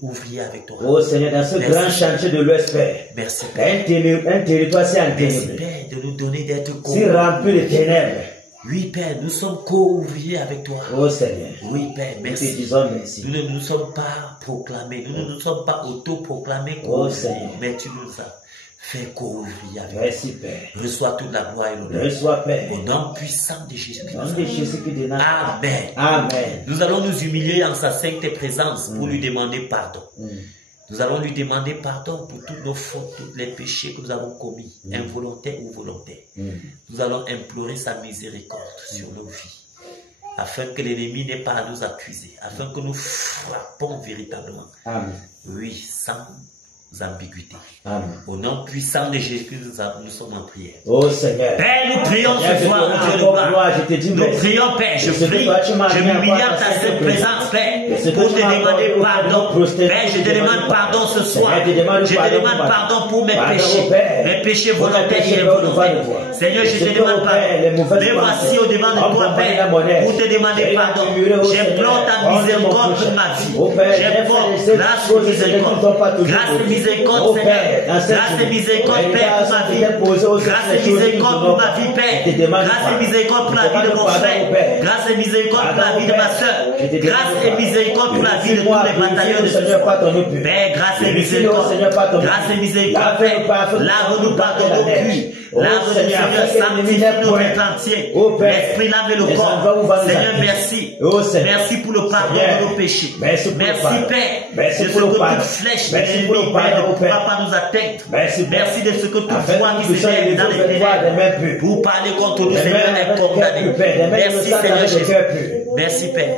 ouvrier avec toi. Oh Seigneur, dans ce grand chantier de l'Ouest, Père. Merci Père. Un territoire si enténébré. Merci Père de nous donner d'être si rempli de ténèbres. Oui, Père, nous sommes co-ouvriers avec toi. Oh Seigneur. Oui, Père, merci. Nous te disons merci. Nous ne nous sommes pas proclamés. Nous ne nous sommes pas auto-proclamés. Oh Seigneur. Mais tu nous as fait co-ouvrier avec toi. Merci, Père. Reçois toute la gloire et l'honneur. Reçois, Père. Au nom puissant de Jésus-Christ. Amen. Amen. Nous allons nous humilier en sa sainte présence pour lui demander pardon. Nous allons lui demander pardon pour toutes nos fautes, tous les péchés que nous avons commis, involontaires ou volontaires. Nous allons implorer sa miséricorde sur nos vies, afin que l'ennemi n'ait pas à nous accuser, afin que nous frappons véritablement. Amen. Oui, sans ambiguïté. Amen. Au nom puissant de Jésus, nous sommes en prière. Oh Seigneur. Père, nous prions ce soir, Dieu de gloire. Nous prions, Père, je prie, je m'humilie en ta sainte présence, Père, pour te demander pardon. Père, je te demande pardon ce soir. Je te demande pardon pour mes péchés volontaires et involontaires. Seigneur, je te demande pardon. Mais voici au devant de toi, Père, pour te demander pardon. J'implore ta miséricorde pour ma vie. J'implore grâce et miséricorde. Grâce et miséricorde, Seigneur. Grâce et miséricorde, Père, pour ma vie. Grâce et miséricorde pour ma vie, Père. Grâce et miséricorde pour la vie de mon frère. Grâce et miséricorde pour la vie de ma soeur. Grâce et miséricorde pour la vie de tous les bataillons de ce Père, grâce et miséricorde. Grâce et miséricorde, Père. Lave-nous pardon nos culs. Lave-nous, Seigneur, sanctifie notre être entier. L'esprit, l'âme et le corps. Seigneur, merci. Merci pour le pardon de nos péchés. Merci, Père. Merci pour le pardon. Toute flèche de l'ennemi, Père, ne pourra pas nous atteindre. Merci de ce que toute voix qui se lève dans les ténèbres pour parler contre nous, Seigneur, est condamné. Merci, Seigneur Jésus. Merci, Père.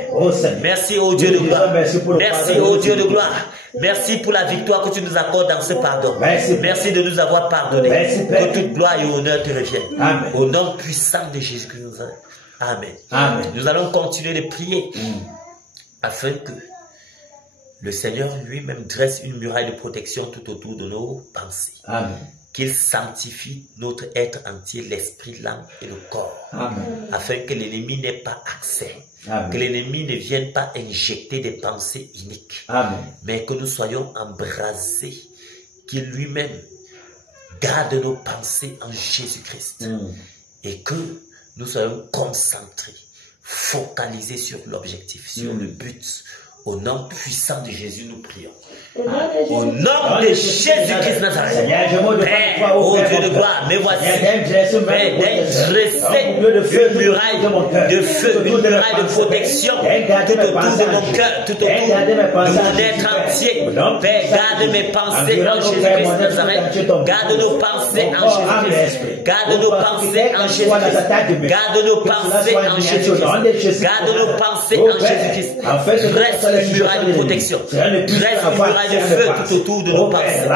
Merci, ô Dieu de gloire. Merci, ô Dieu de gloire. Merci pour la victoire que tu nous accordes dans ce pardon. Merci de nous avoir pardonné. Que toute gloire et honneur te reviennent. Au nom puissant de Jésus-Christ. Amen. Amen. Nous allons continuer de prier afin que le Seigneur lui-même dresse une muraille de protection tout autour de nos pensées. Amen. Qu'il sanctifie notre être entier, l'esprit, l'âme et le corps. Amen. Afin que l'ennemi n'ait pas accès. Amen. Que l'ennemi ne vienne pas injecter des pensées iniques. Amen. Mais que nous soyons embrasés. Qu'il lui-même garde nos pensées en Jésus-Christ. Et que nous soyons concentrés, focalisés sur l'objectif, sur le but. Au nom puissant de Jésus, nous prions. Au nom de Jésus-Christ Nazareth. Père, ô Dieu de gloire, me voici. Père, dresser une muraille de feu, une muraille de protection tout autour de mon cœur, tout autour de mon être entier. Père, garde mes pensées en Jésus-Christ Nazareth. Garde nos pensées en Jésus-Christ. Garde nos pensées en Jésus-Christ. Garde nos pensées en Jésus-Christ. Garde nos pensées en Jésus-Christ. Dresse une muraille de protection. Dresse une muraille de feu tout autour de nos pensées.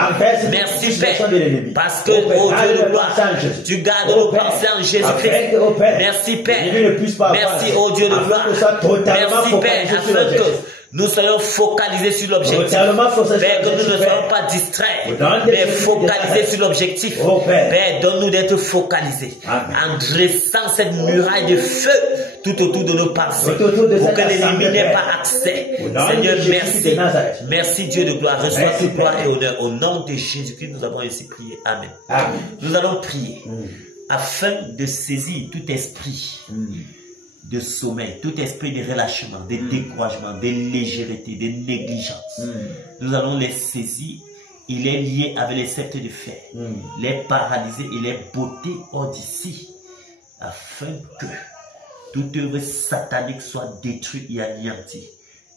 Merci Père, parce que, ô Dieu de gloire, tu gardes nos pensées en Jésus-Christ. Merci Père, merci ô Dieu de gloire, merci Père, afin que nous soyons focalisés sur l'objectif. Père, que nous ne soyons pas distraits, mais focalisés sur l'objectif. Père, donne-nous d'être focalisés en dressant cette muraille de feu tout autour de nos pensées pour que l'ennemi n'ait pas accès. Seigneur, merci. Merci Dieu de gloire. Reçois toute gloire et honneur. Au nom de Jésus-Christ, nous avons ainsi prié. Amen. Nous allons prier afin de saisir tout esprit de sommeil, tout esprit de relâchement, de découragement, de légèreté, de négligence. Nous allons les saisir il est lié avec les sceptres de fer, les paralysés et les beautés hors d'ici, afin que toute œuvre satanique soit détruite et anéantie.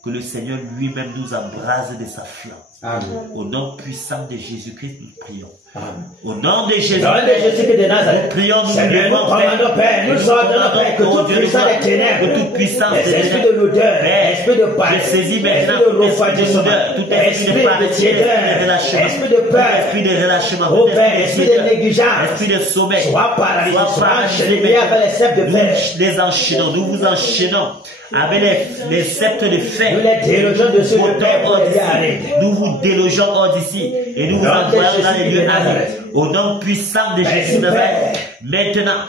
Que le Seigneur lui-même nous embrase de sa flamme. Amen. Au nom puissant de Jésus-Christ, nous prions. Amen. Au nom de Jésus, Dans le nom de Jésus-Christ de Nazareth, nous prions, nous Seigneur, nous commandons, Père, nous ordonnons, Père, que toute puissance des ténèbres, que toute puissance des esprit de l'odeur, esprit de je paresse, saisis maintenant esprit de tout esprit refroidissement, d'odeur, tout esprit de esprit de paresse, tiédeur, esprit de relâchement, esprit de peur, esprit de relâchement, oh Père, esprit de négligence, esprit de sommeil, soit paralysé, soit soit paralysé. enchaîné avec les sceptres de fer. Nous les enchaînons, nous vous enchaînons avec les sceptres de fer. Nous les délogeons de ceux de Père pour les arrêter. Nous vous délogeons hors d'ici et nous vous envoyons dans les lieux arides. Au nom puissant de Jésus de Nazareth. Maintenant,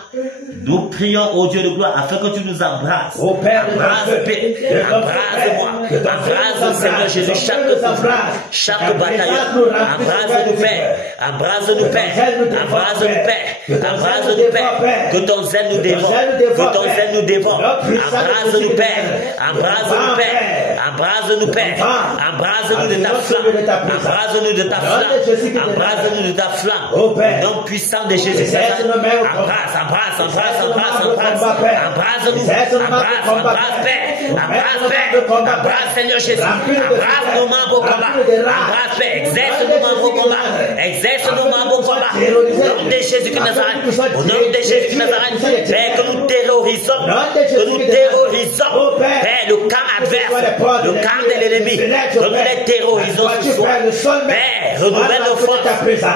nous prions au Dieu de gloire afin que tu nous embrasses. Au Père de Embrase-moi. Embrase, Seigneur Jésus, chaque bataille. Embrase-nous, Père. Embrase-nous, Père. Embrase-nous, Père. Embrase-nous, Père. Que ton zèle nous dévore. Que ton zèle nous dévore. Embrase-nous, Père. Embrase-nous, Père. Embrase-nous, Père. Embrase-nous de ta flamme. Embrase-nous de ta flamme. Embrase-nous de ta flamme. Au nom puissant de Jésus. Embrasse, embrasse, embrasse, embrasse, embrasse. Embrase-nous. Embrasse, Père. Embrasse, Père. Embrasse, Seigneur Jésus. Embrasse nos membres au combat. Embrasse, Père. Exerce nos membres au combat. Exerce nos membres au combat. Au nom de Jésus de Nazareth. Au nom de Jésus de Nazareth. Père, que nous terrorisons. Que nous terrorisons. Père, le camp adverse. Le camp de l'ennemi. Que nous les terrorisons ce soir. Père, renouvelle nos forces.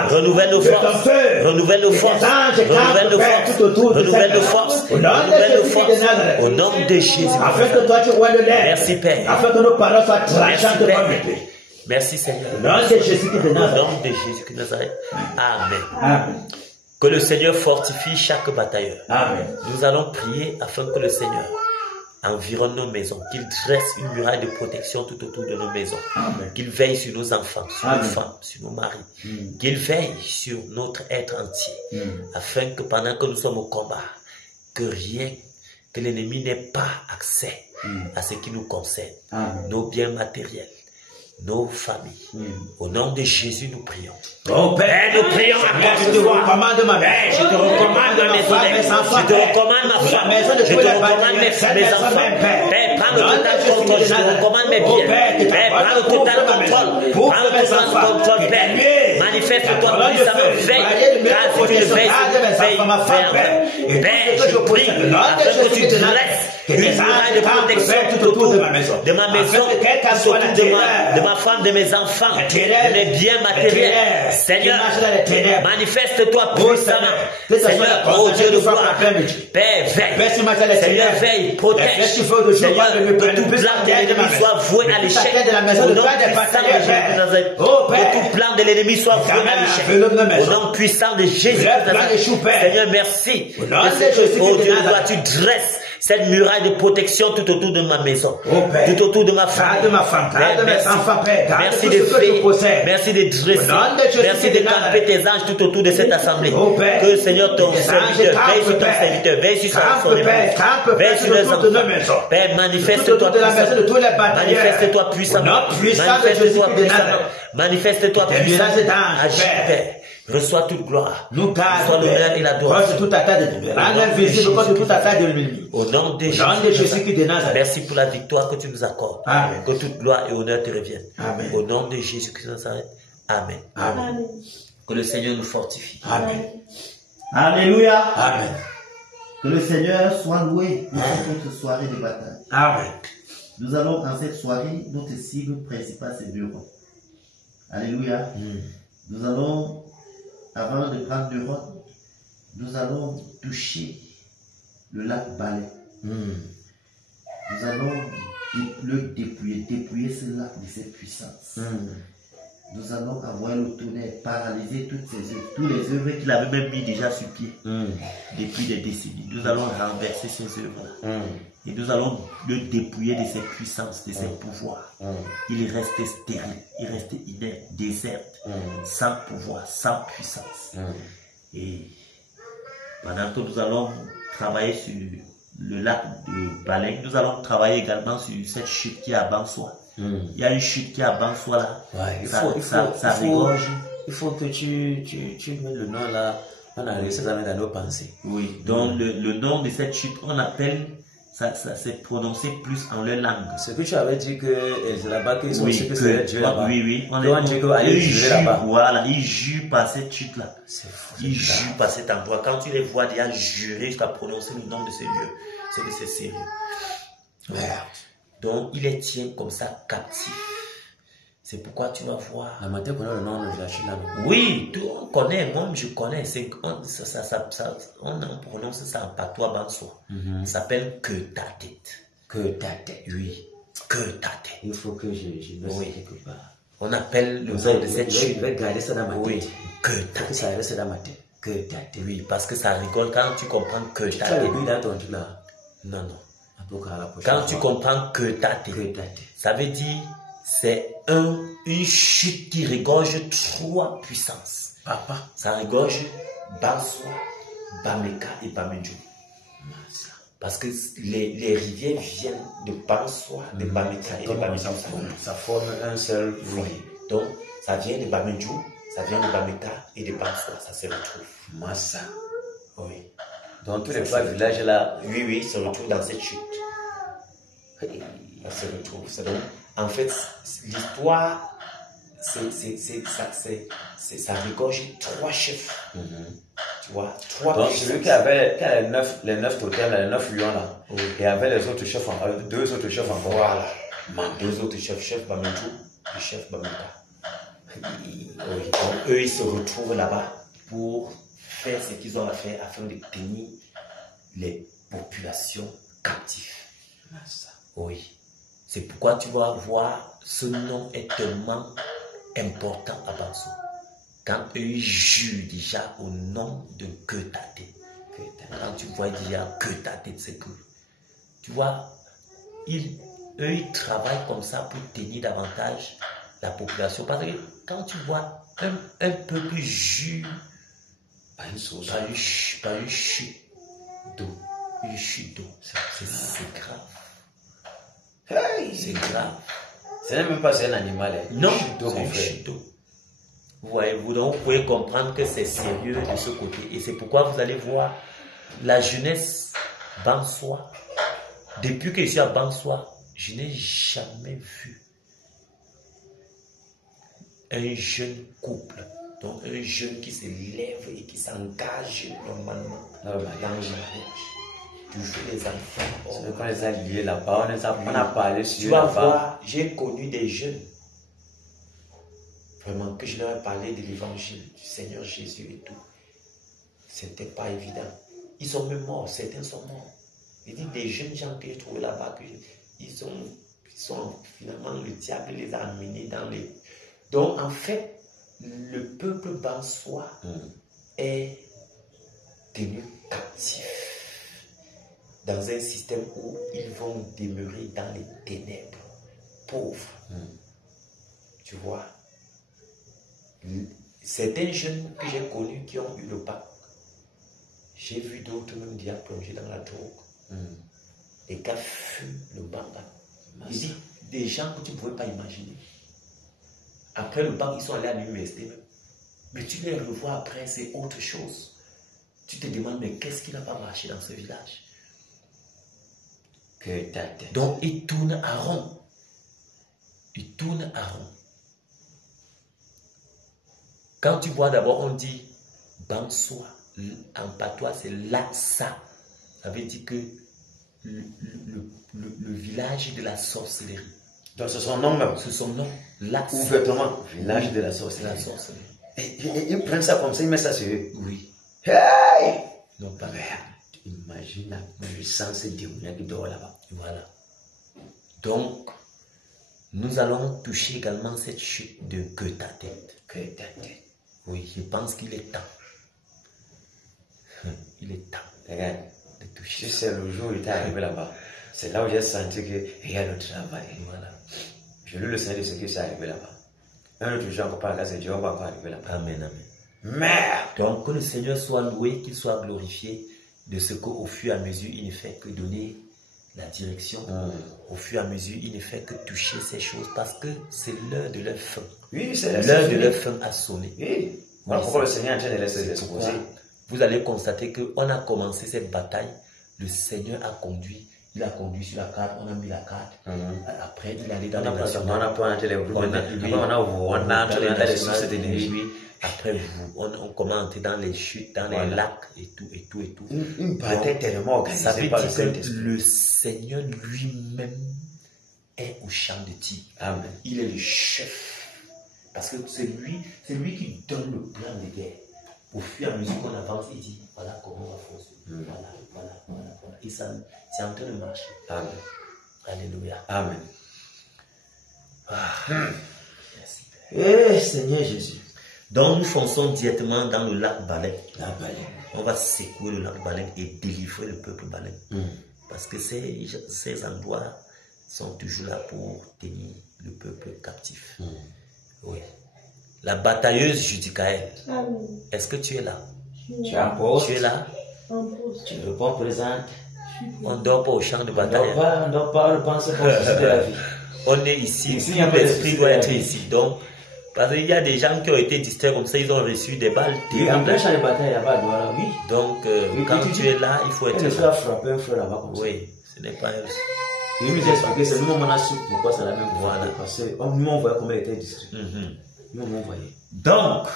Renouvelle nos forces. Renouvelle nos forces. Renouvelle nos forces. Renouvelle nos forces. Renouvelle nos forces. Au nom de Jésus. Afin que toi tu vois le lait. Merci, Père. Afin que nos paroles soient tranchantes comme l'épée. Merci, Seigneur. Au nom de Jésus de Au Nazareth. nom de Jésus de Nazareth. Amen. Amen. Que le Seigneur fortifie chaque batailleur. Amen. Nous allons prier afin que le Seigneur environne nos maisons, qu'il dresse une muraille de protection tout autour de nos maisons, qu'il veille sur nos enfants, sur nos femmes, sur nos maris, qu'il veille sur notre être entier, afin que pendant que nous sommes au combat, que rien, que l'ennemi n'ait pas accès à ce qui nous concerne, nos biens matériels, nos familles. Au nom de Jésus, nous prions. Oh Père, nous prions à je te recommande ma mère, je te recommande ma maison, je te recommande ma femme, je te recommande mes enfants. Père, prends le total contrôle, je te recommande mes biens. Père, prends le total contrôle, prends le total contrôle, Père. Manifeste-toi puissamment, veille, car si tu le veilles, veille. Père, je prie, afin que tu dresses une muraille de protection tout autour de ma maison, tout autour de ma femme, de mes enfants, de mes biens matériels. Seigneur, manifeste-toi puissamment. Seigneur, oh Dieu de gloire, Père, veille. Seigneur, veille, protège. Seigneur, que tout plan de l'ennemi soit voué à l'échec. Au nom puissant de Jésus de Nazareth. Que tout plan de l'ennemi soit voué à l'échec. Au nom puissant de Jésus de Nazareth. Seigneur, merci. Oh Dieu de gloire, tu dresses cette muraille de protection tout autour de ma maison, tout autour de ma famille. Merci de faire, merci de dresser, merci de camper tes anges tout autour de cette assemblée. Que Seigneur, ton serviteur, veille sur ton serviteur, veille sur son épouse, veille sur les enfants. Père, manifeste-toi puissamment. Manifeste-toi puissamment. Manifeste-toi puissamment. Manifeste-toi puissamment. Agis, Père. Reçois toute gloire. Reçois l'honneur et l'adoration. Au nom de Jésus de Nazareth. Merci pour la victoire que tu nous accordes. Amen. Que toute gloire et honneur te reviennent. Amen. Au nom de Jésus de Nazareth. Amen. Amen. Que le Seigneur nous fortifie. Amen. Alléluia. Amen. Que le Seigneur soit loué pour cette soirée de bataille. Amen. Nous allons en cette soirée, notre cible principale c'est l'Europe. Alléluia. Nous allons, avant de prendre l'Europe, nous allons toucher le lac Balai. Nous allons le dépouiller ce lac de ses puissances. Nous allons avoir le tonnerre, paralyser toutes ces œuvres, tous les œuvres qu'il avait même mis déjà sur pied depuis des décennies. Nous allons renverser ces œuvres-là. Et nous allons le dépouiller de ses puissances, de ses pouvoirs. Il reste stérile, il reste inerte, déserte, sans pouvoir, sans puissance. Et pendant que nous allons travailler sur le lac de Balai, nous allons travailler également sur cette chute qui est à Bansoa. Il y a une chute qui est à Bansoa là. Ouais, Ça rigorge. il faut que tu mets le nom là. On a réussi à mettre dans nos pensées. Oui, donc le nom de cette chute, on appelle, ça s'est prononcé plus en leur langue. Ce que tu avais dit que c'est là-bas qu'ils ont dit que c'est Dieu là-bas. Oui. On dit qu'aller jurer là-bas. Voilà, ils jurent par cette chute-là. C'est fou. Ils jurent par cet endroit. Quand tu les vois déjà jurer jusqu'à prononcer le nom de ce lieu, c'est que c'est sérieux. Merde. Donc, il les tient comme ça captifs. C'est pourquoi tu vas voir. La matin qu'on a le nom de la chute là. Oui, on connaît, moi je connais. On prononce ça en patois Bansoa. Ça s'appelle que ta tête. Que ta tête. Oui, que ta tête. Il faut que je me Oui. quelque part. On appelle le nom de cette chute. Je vais garder ça dans ma tête. Oui, que ta Que tête. ça reste dans ma tête. Que ta tête. Oui, parce que ça rigole quand tu comprends que Tu ta as le tête. but dans ton truc là. Non. Quand Tu comprends que ta tête, que ta tête. ça veut dire c'est une chute qui regorge trois puissances. Papa. Ça regorge Bansoa, Bameka et Bamendjou. Parce que les rivières viennent de Bansoa, de Bameka et de Bamendjou. Ça forme un seul Oui. Donc, ça vient de Bamendjou, ça vient de Bameka et de Bansoa. Ça se retrouve. Massa. Oui. Dans tous les trois villages là. Oui, se retrouve dans cette chute. Ça se retrouve. Donc, en fait, l'histoire, ça regorge trois chefs. Tu vois, trois Donc puissances. celui qui avait les neuf totems, les 9 lions là, et avait les autres chefs, deux autres chefs encore. Voilà. Deux autres chefs Bamendjou et chef Bameka. Oui. Donc, eux, ils se retrouvent là-bas pour faire ce qu'ils ont à faire afin de tenir les populations captives. Oui. C'est pourquoi tu vas voir, ce nom est tellement important à Bansoa. Quand eux ils jurent déjà au nom de que ta tête. Quand tu vois déjà que ta tête, c'est que. Tu vois, eux ils travaillent comme ça pour tenir davantage la population. Parce que quand tu vois un peuple jure par une chute d'eau, c'est grave. Hey, C'est grave. ce n'est même pas un animal. Non, c'est c'est une chute d'eau. Vous voyez, donc vous pouvez comprendre que c'est sérieux de ce côté. Et c'est pourquoi vous allez voir la jeunesse Bansoa. Depuis que je suis à Bansoa, je n'ai jamais vu un jeune couple, donc un jeune qui se lève et qui s'engage normalement dans le mariage. Toujours les enfants. On les a liés là-bas, on a parlé sur Tu vas là-bas. voir, j'ai connu des jeunes, vraiment, que je leur ai parlé de l'évangile du Seigneur Jésus et tout. C'était pas évident. Ils sont même morts, certains sont morts. Il dit des jeunes gens que j'ai trouvés là-bas, ils sont finalement, le diable les a amenés dans les. Donc en fait, le peuple Bansoa est tenu captif dans un système où ils vont demeurer dans les ténèbres, pauvres. Tu vois, certains jeunes que j'ai connus qui ont eu le bac, j'ai vu d'autres même déjà plonger dans la drogue. Les gars fument le banga. Il dit des gens que tu ne pouvais pas imaginer. Après le bac, ils sont allés à l'université même. Mais tu les revois après, c'est autre chose. Tu te demandes, mais qu'est-ce qui n'a pas marché dans ce village? Donc, il tourne à rond. Il tourne à rond. Quand tu vois d'abord, on dit Bansoa. En patois, c'est Lassa. Ça veut dire que le village de la sorcellerie. Donc c'est son nom même. C'est son nom. Lassa. Ouvertement, village de la sorcellerie. Et ils prennent ça comme ça, ils mettent ça sur eux. Oui. Hey! Non, pas merde. Imagine la puissance démoniaque qui dort là-bas. Voilà. Donc, nous allons toucher également cette chute de que ta tête. Que ta tête. Oui, je pense qu'il est temps. Il est temps. Regarde, de toucher. tu sais, le jour où il est arrivé là-bas, c'est là où j'ai senti qu'il y a le travail. Voilà. Je lui le Seigneur de ce qui s'est arrivé là-bas. Un autre jour encore par là, c'est Dieu, on va encore arriver là-bas. Amen, amen. Merde! Donc, que le Seigneur soit loué, qu'il soit glorifié de ce qu'au fur et à mesure, il ne fait que donner la direction. Au fur et à mesure, il ne fait que toucher ces choses parce que c'est l'heure de leur fin. Oui, c'est l'heure de leur fin a sonné. Oui. Voilà pourquoi le Seigneur est en train de laisser l'exposer. Vous allez constater qu'on a commencé cette bataille. Le Seigneur a conduit. Il a conduit sur la carte, on a mis la carte. Après, il est allé dans les nations. On a pas les groupes. On a dans les sources d'énergie. Après, on commence à entrer dans les chutes, dans les lacs et tout. Une bataille tellement organisée. Ça veut dire que le Seigneur lui-même est au champ de tir. Amen. Il est le chef. Parce que c'est lui qui donne le plan de guerre. Au fur et à mesure qu'on avance, il dit, voilà comment on va fonctionner. Voilà. Et ça, c'est en train de marcher. Amen. Alléluia. Amen. Merci. Eh, Seigneur Jésus. Donc nous fonçons directement dans le lac Baleine. La On va secouer le lac Baleine et délivrer le peuple Baleine. Parce que ces endroits sont toujours là pour tenir le peuple captif. Oui. La batailleuse Judicaël. Est-ce que tu es là? Tu es en poste. Tu es là? Tu ne pas présente. On ne dort pas au champ de bataille. On ne dort pas, on ne pense pas au de la vie. On est ici. Ici, L'esprit doit être ici. Donc, parce qu'il y a des gens qui ont été distraits comme ça, ils ont reçu des balles. Oui, en plein champ de bataille, il n'y a pas de droit, oui. Donc, quand tu es là, il faut être là. Il faut frapper un feu là-bas comme ça. Oui, ce n'est pas... Il nous a expliqué, c'est nous, on a su pourquoi c'est la même. Voilà. Parce que nous, on voyait comment il était distrait. Nous, on voyait. Donc,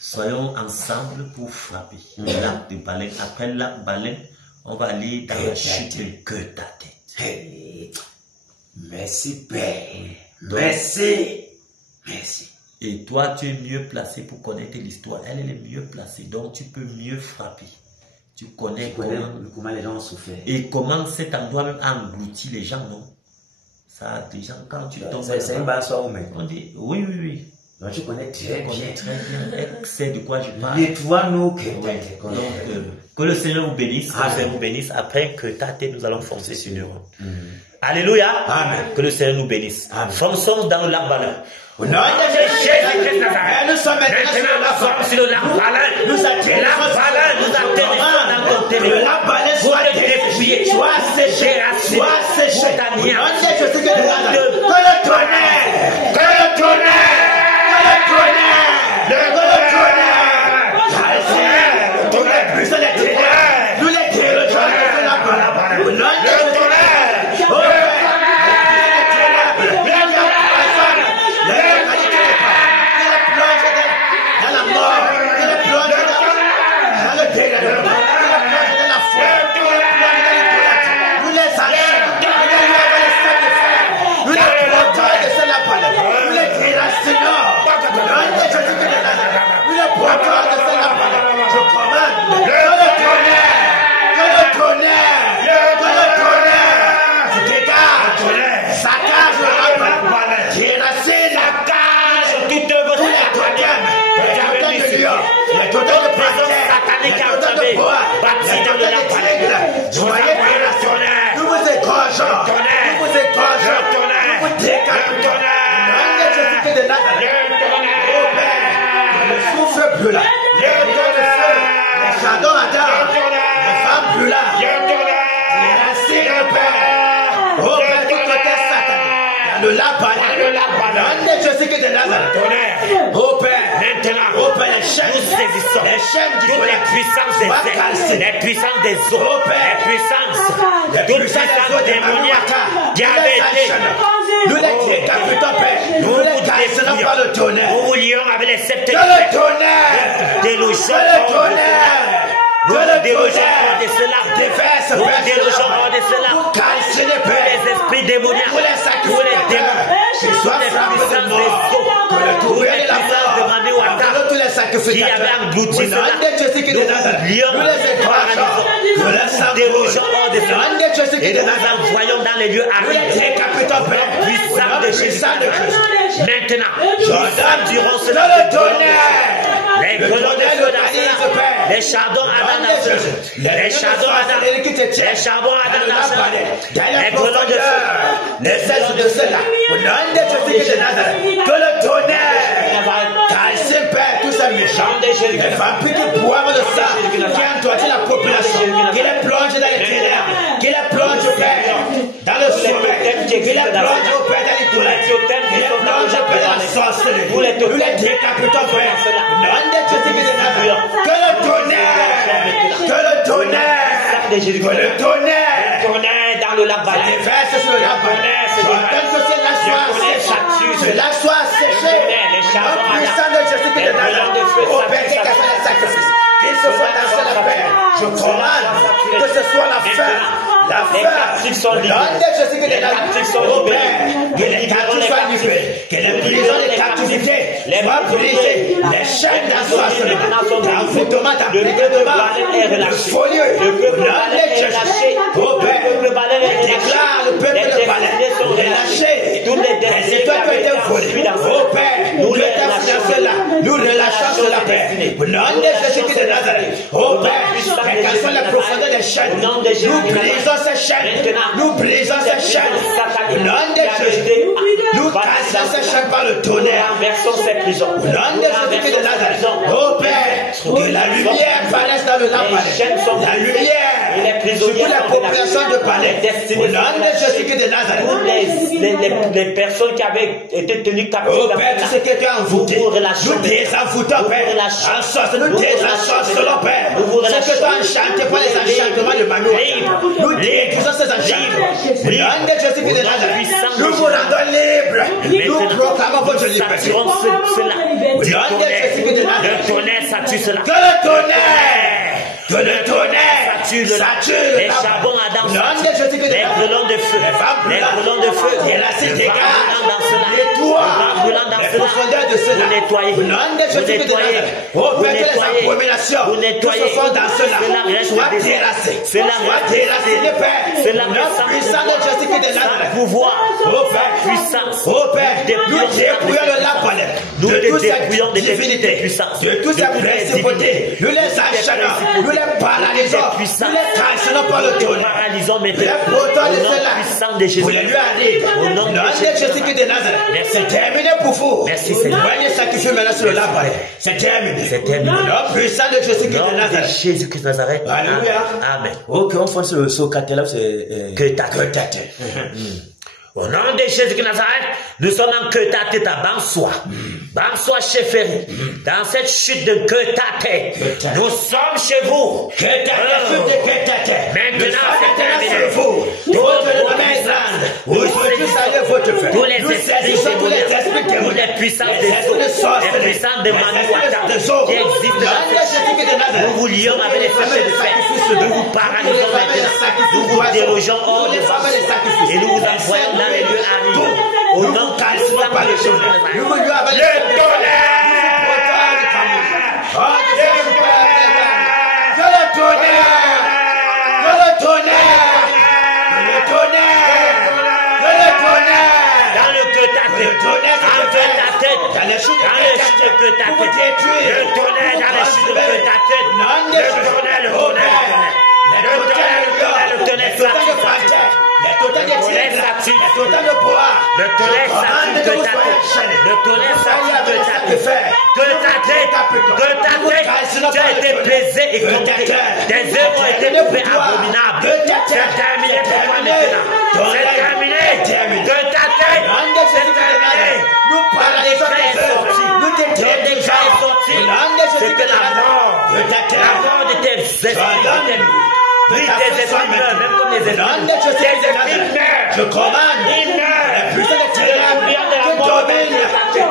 soyons ensemble pour frapper le lac de Baleine. Après le lac Baleine, on va aller dans la chute de Queutatète. Hey. Merci, Père. Merci. Merci. Et toi, tu es mieux placé pour connaître l'histoire. Elle est mieux placée, donc tu peux mieux frapper. Tu connais comment les gens ont souffert. Et comment cet endroit même a englouti les gens, non? Ça, les gens, quand tu tombes... C'est un bassoir ou même. On dit, oui. Donc tu connais très bien. C'est de quoi je parle. Nettoie-nous que le Seigneur vous bénisse. Que le Seigneur vous bénisse. Après que Tate, nous allons foncer sur nous. Alléluia. Amen. Que le Seigneur nous bénisse. Fonçons dans le lac Baleine. Au nom de Jésus-Christ, nous sommes maintenant sur le lac Baleine. Nous atterrissons dans ton téléphone. Le lac Baleine soit dépouillé, soit séché, soit séché. Au nom de Jésus-Christ, que le tonnerre, que le tonnerre. Le lac Baleine, je sais que de Nazareth. Au Père, maintenant, au Père, les chaînes qui toutes les puissances des airs, les puissances des eaux, les puissances démoniaques qui avaient été. Nous les décapitons, Père. Nous les cassons par le tonnerre. Nous voulions avec les sceptres. Le tonnerre. Délogeons. Nous délogeons hors de cela. Nous délogeons hors de cela. Les esprits démoniaques. Tous les démons. Toutes les puissances des eaux. Toutes les puissances de Manéwata qui avaient englouti cela. Nous les paralysons. Nous délogeons hors de cela. Et nous envoyons dans les lieux arides. Puissant de Jésus. Maintenant, nous durant cela. Les colonnes de feu dans cela. Les chardons ardents dans cela. Les chardons ardents. Les charbons ardents dans cela. Les colonnes de feu. Les cesses de cela. Au nom de Jésus de Nazareth. Que le tonnerre. Calcine, Père, tous ces méchants. Les vampires qui boivent de ça. Qui ont endurci la population. Qui les plongent dans les ténèbres. Qui les plongent plonge, Père, dans le sommeil. Qu'il les plonge, au Père, dans l'idolatrie. Qu'il les plonge, Père, dans la sorcellerie. Nous les décapitons, Père. Nom de Jésus-Christ de Nazareth. Que le tonnerre, que le tonnerre, que le tonnerre dans le lac Balaam. Déverse sur le lac Balaam. J'ordonne que ce lac soit séché. Ce lac soit séché. Au puissant de Jésus-Christ de Nazareth. Au Père qui a fait les sacrifices. Qu'il se soit dans la paix. Je commande que ce soit la fin. La fin. Au nom de Jésus-Christ de Nazareth. Au Père, que les captifs soient libérés. Que les prisons de captivité soient brisées. Les chaînes d'ensorcellement, d'envoûtement, d'emprisonnement, de folie. Le peuple est relâché. Au Père, déclare le peuple de Balaam relâché. C'est toi qui as été volé. Au Père, nous relâchons cela. Nous relâchons cela, Père. Au nom de Jésus-Christ de Nazareth. Au Père, quelles sont les profondeurs des chaînes? Nous brisons ces chaînes. Nous brisons ces chaînes. Au nom de Jésus. Nous cassons ces chaînes par le tonnerre. Renversons ces prisons. Au nom de Jésus-Christ de Nazareth. Au Père, que la lumière paraisse dans le lac Balaam. La lumière sur toutes les populations de Palais. Au nom de Jésus-Christ de Nazareth. Les personnes qui avaient été tenues captives. Oh Père, tout ce qui était envoûté, nous désenvoûtons, Père. En sorte, nous désensorcelons, Père. Ce que tu as enchanté par les enchantements de Manoah. Nous détruisons ces enchantements. Au nom de Jésus-Christ de Nazareth. Nous vous rendons libres. Nous proclamons votre liberté. Au nom de Jésus-Christ de Nazareth. Le tonnerre, ça tue cela. Que le tonnerre, que le tonnerre sature les charbons à danser. Les brûlons de feu. Les brûlons de feu. Et la cité les profondeurs de cela. Vous nettoyez. Au nom de Jésus-Christ de Nazareth. Oh Père, que les abominations que ce soit dans cela soient terrassées. Soient terrassées, Père. Au nom puissant de Jésus-Christ de Nazareth. Pouvoir. Oh Père, puissance. Oh Père, nous dépouillons le lac Balaam. Nous de toutes dépouillons ces divinités, de toutes ces principautés. Nous les enchaînons, nous les paralysons, nous les trahissons par le tonnerre. Les potents de cela, vous les lui arrivez. Au nom de Jésus-Christ de Nazareth. C'est terminé pour vous. Merci Seigneur. Voyez sacrifier maintenant sur le lac Balaam. C'est terminé. C'est terminé. Au nom puissant de Jésus-Christ de Nazareth. Jésus-Christ de Nazareth. Alléluia. Amen. Ok, on fait ce côté-là, c'est que ta tête. Au nom de Jésus de Nazareth, nous sommes en Quetate à Bansoa. Bansoa Chéferi. Dans cette chute de Quetate, nous sommes chez vous. Maintenant, c'est terminé. Tous les esprits, toutes les puissances des eaux, les puissances de Manouata qui existent dans nous vous lions avec les flèches de fer. Nous vous paralysons maintenant. Nous vous délogeons hors de vous. Et nous vous envoyons dans les lieux arides. Au nom de Jésus, le tu as été baisé et compté. Tes œuvres ont été trouvées abominables. C'est terminé pour toi maintenant. C'est terminé. De ta tête, c'est terminé. Le décret est sorti. C'est que la mort de tes esprits, oui, tes esprits meurent, même comme les esprits. Tes esprits meurent. Je commande. Ils meurent. Le puissant de la mort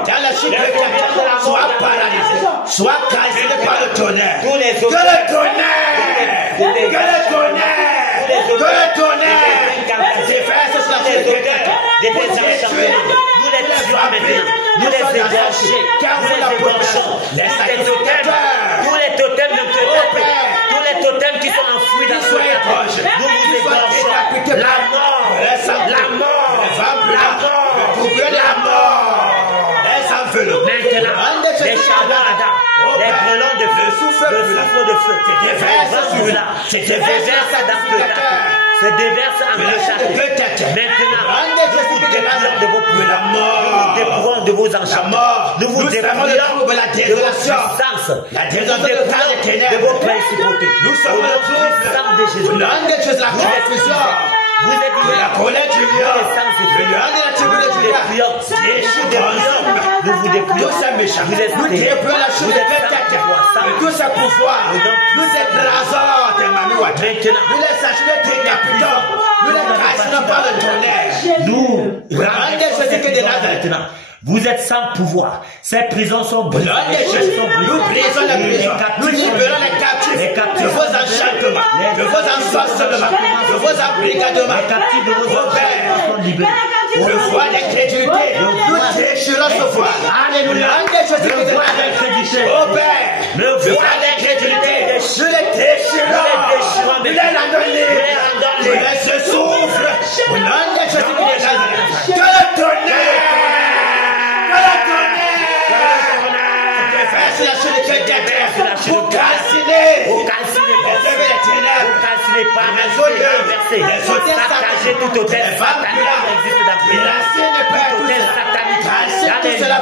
dans la chute de soit paralysé, soit cassé par le tonnerre. Que le tonnerre, que le tonnerre, que le tonnerre déverse sur la tête de tes enchantements. Nous les tuons maintenant. Nous les égorgeons. Nous les égorgeons. Tous les totems de Quetate, tous les totems qui sont enfouis dans ce Quetate, nous vous égorgeons. La mort, la mort, la mort, la mort. Maintenant, les charbons ardents, les brûlons de feu, le souffle de feu, se déverse dans Quetate. Se déverse en Quetate. Maintenant, nous vous dépouillons de vos pouvoirs. Nous vous dépouillons de vos enchantements. Nous vous dépouillons de vos puissances. Nous vous dépouillons de vos principautés. Nous sommes le puissant de Jésus. Vous êtes de la colère du lion, le sang le lion de la tribu de Juda, déchire des hommes, nous vous dépouillons. tous ces méchants, Vous êtes nous dépouillons la chose de sans tête, pouvoir, et tous ces pouvoirs, nous écrasons tes mamouettes, nous les sachons de décapitants, nous les cassons par le tonnerre, Nous rendez ce que de Nazareth. maintenant. Vous êtes sans pouvoir. Ces prisons sont brisées. Nous brisons les prisons, nous libérons les captifs de vos enchantements, de vos ensorcellements, de vos embrigadements. Les captifs de vos Ô Père, sont libérés. le voile d'incrédulité, nous déchirons ce voile. Alléluia. Rendez ce que de voile Nazareth. d'incrédulité. Ô Père, Le le voile voile d'incrédulité, d'incrédulité. nous les déchirons, nous les rendons libres, nous les souffrons. Rendez ce que de Nazareth. Que le tonnerre! C'est la chose de quelqu'un pour calciner, les œuvres des ténèbres, les odieux, les hôtels Partagez tout hôtel les femmes satanique les racines de Père, tout hôtel satanique tout cela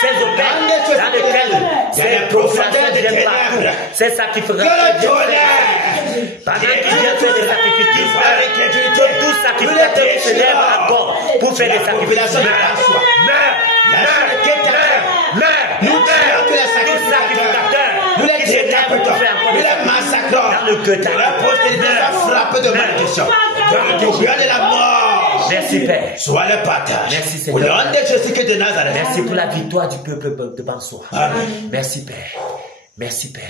ces hôtels dans lesquels ces profanations viennent partout. C'est ça qui fera que Dieu fait. Pendant qu'il vient faire des sacrifices, et tout sacrificateur célèbre encore pour faire des sacrifices. Nous les décapitons, nous les massacrons, dans le cœur. la postérité soit frappée de malédiction, de la mort. Merci Père. Soit le partage. Merci, Au Seigneur. nom de Jésus-Christ de Nazareth. Merci pour la victoire du peuple de Bansoir. Amen. Merci Père. Merci Père.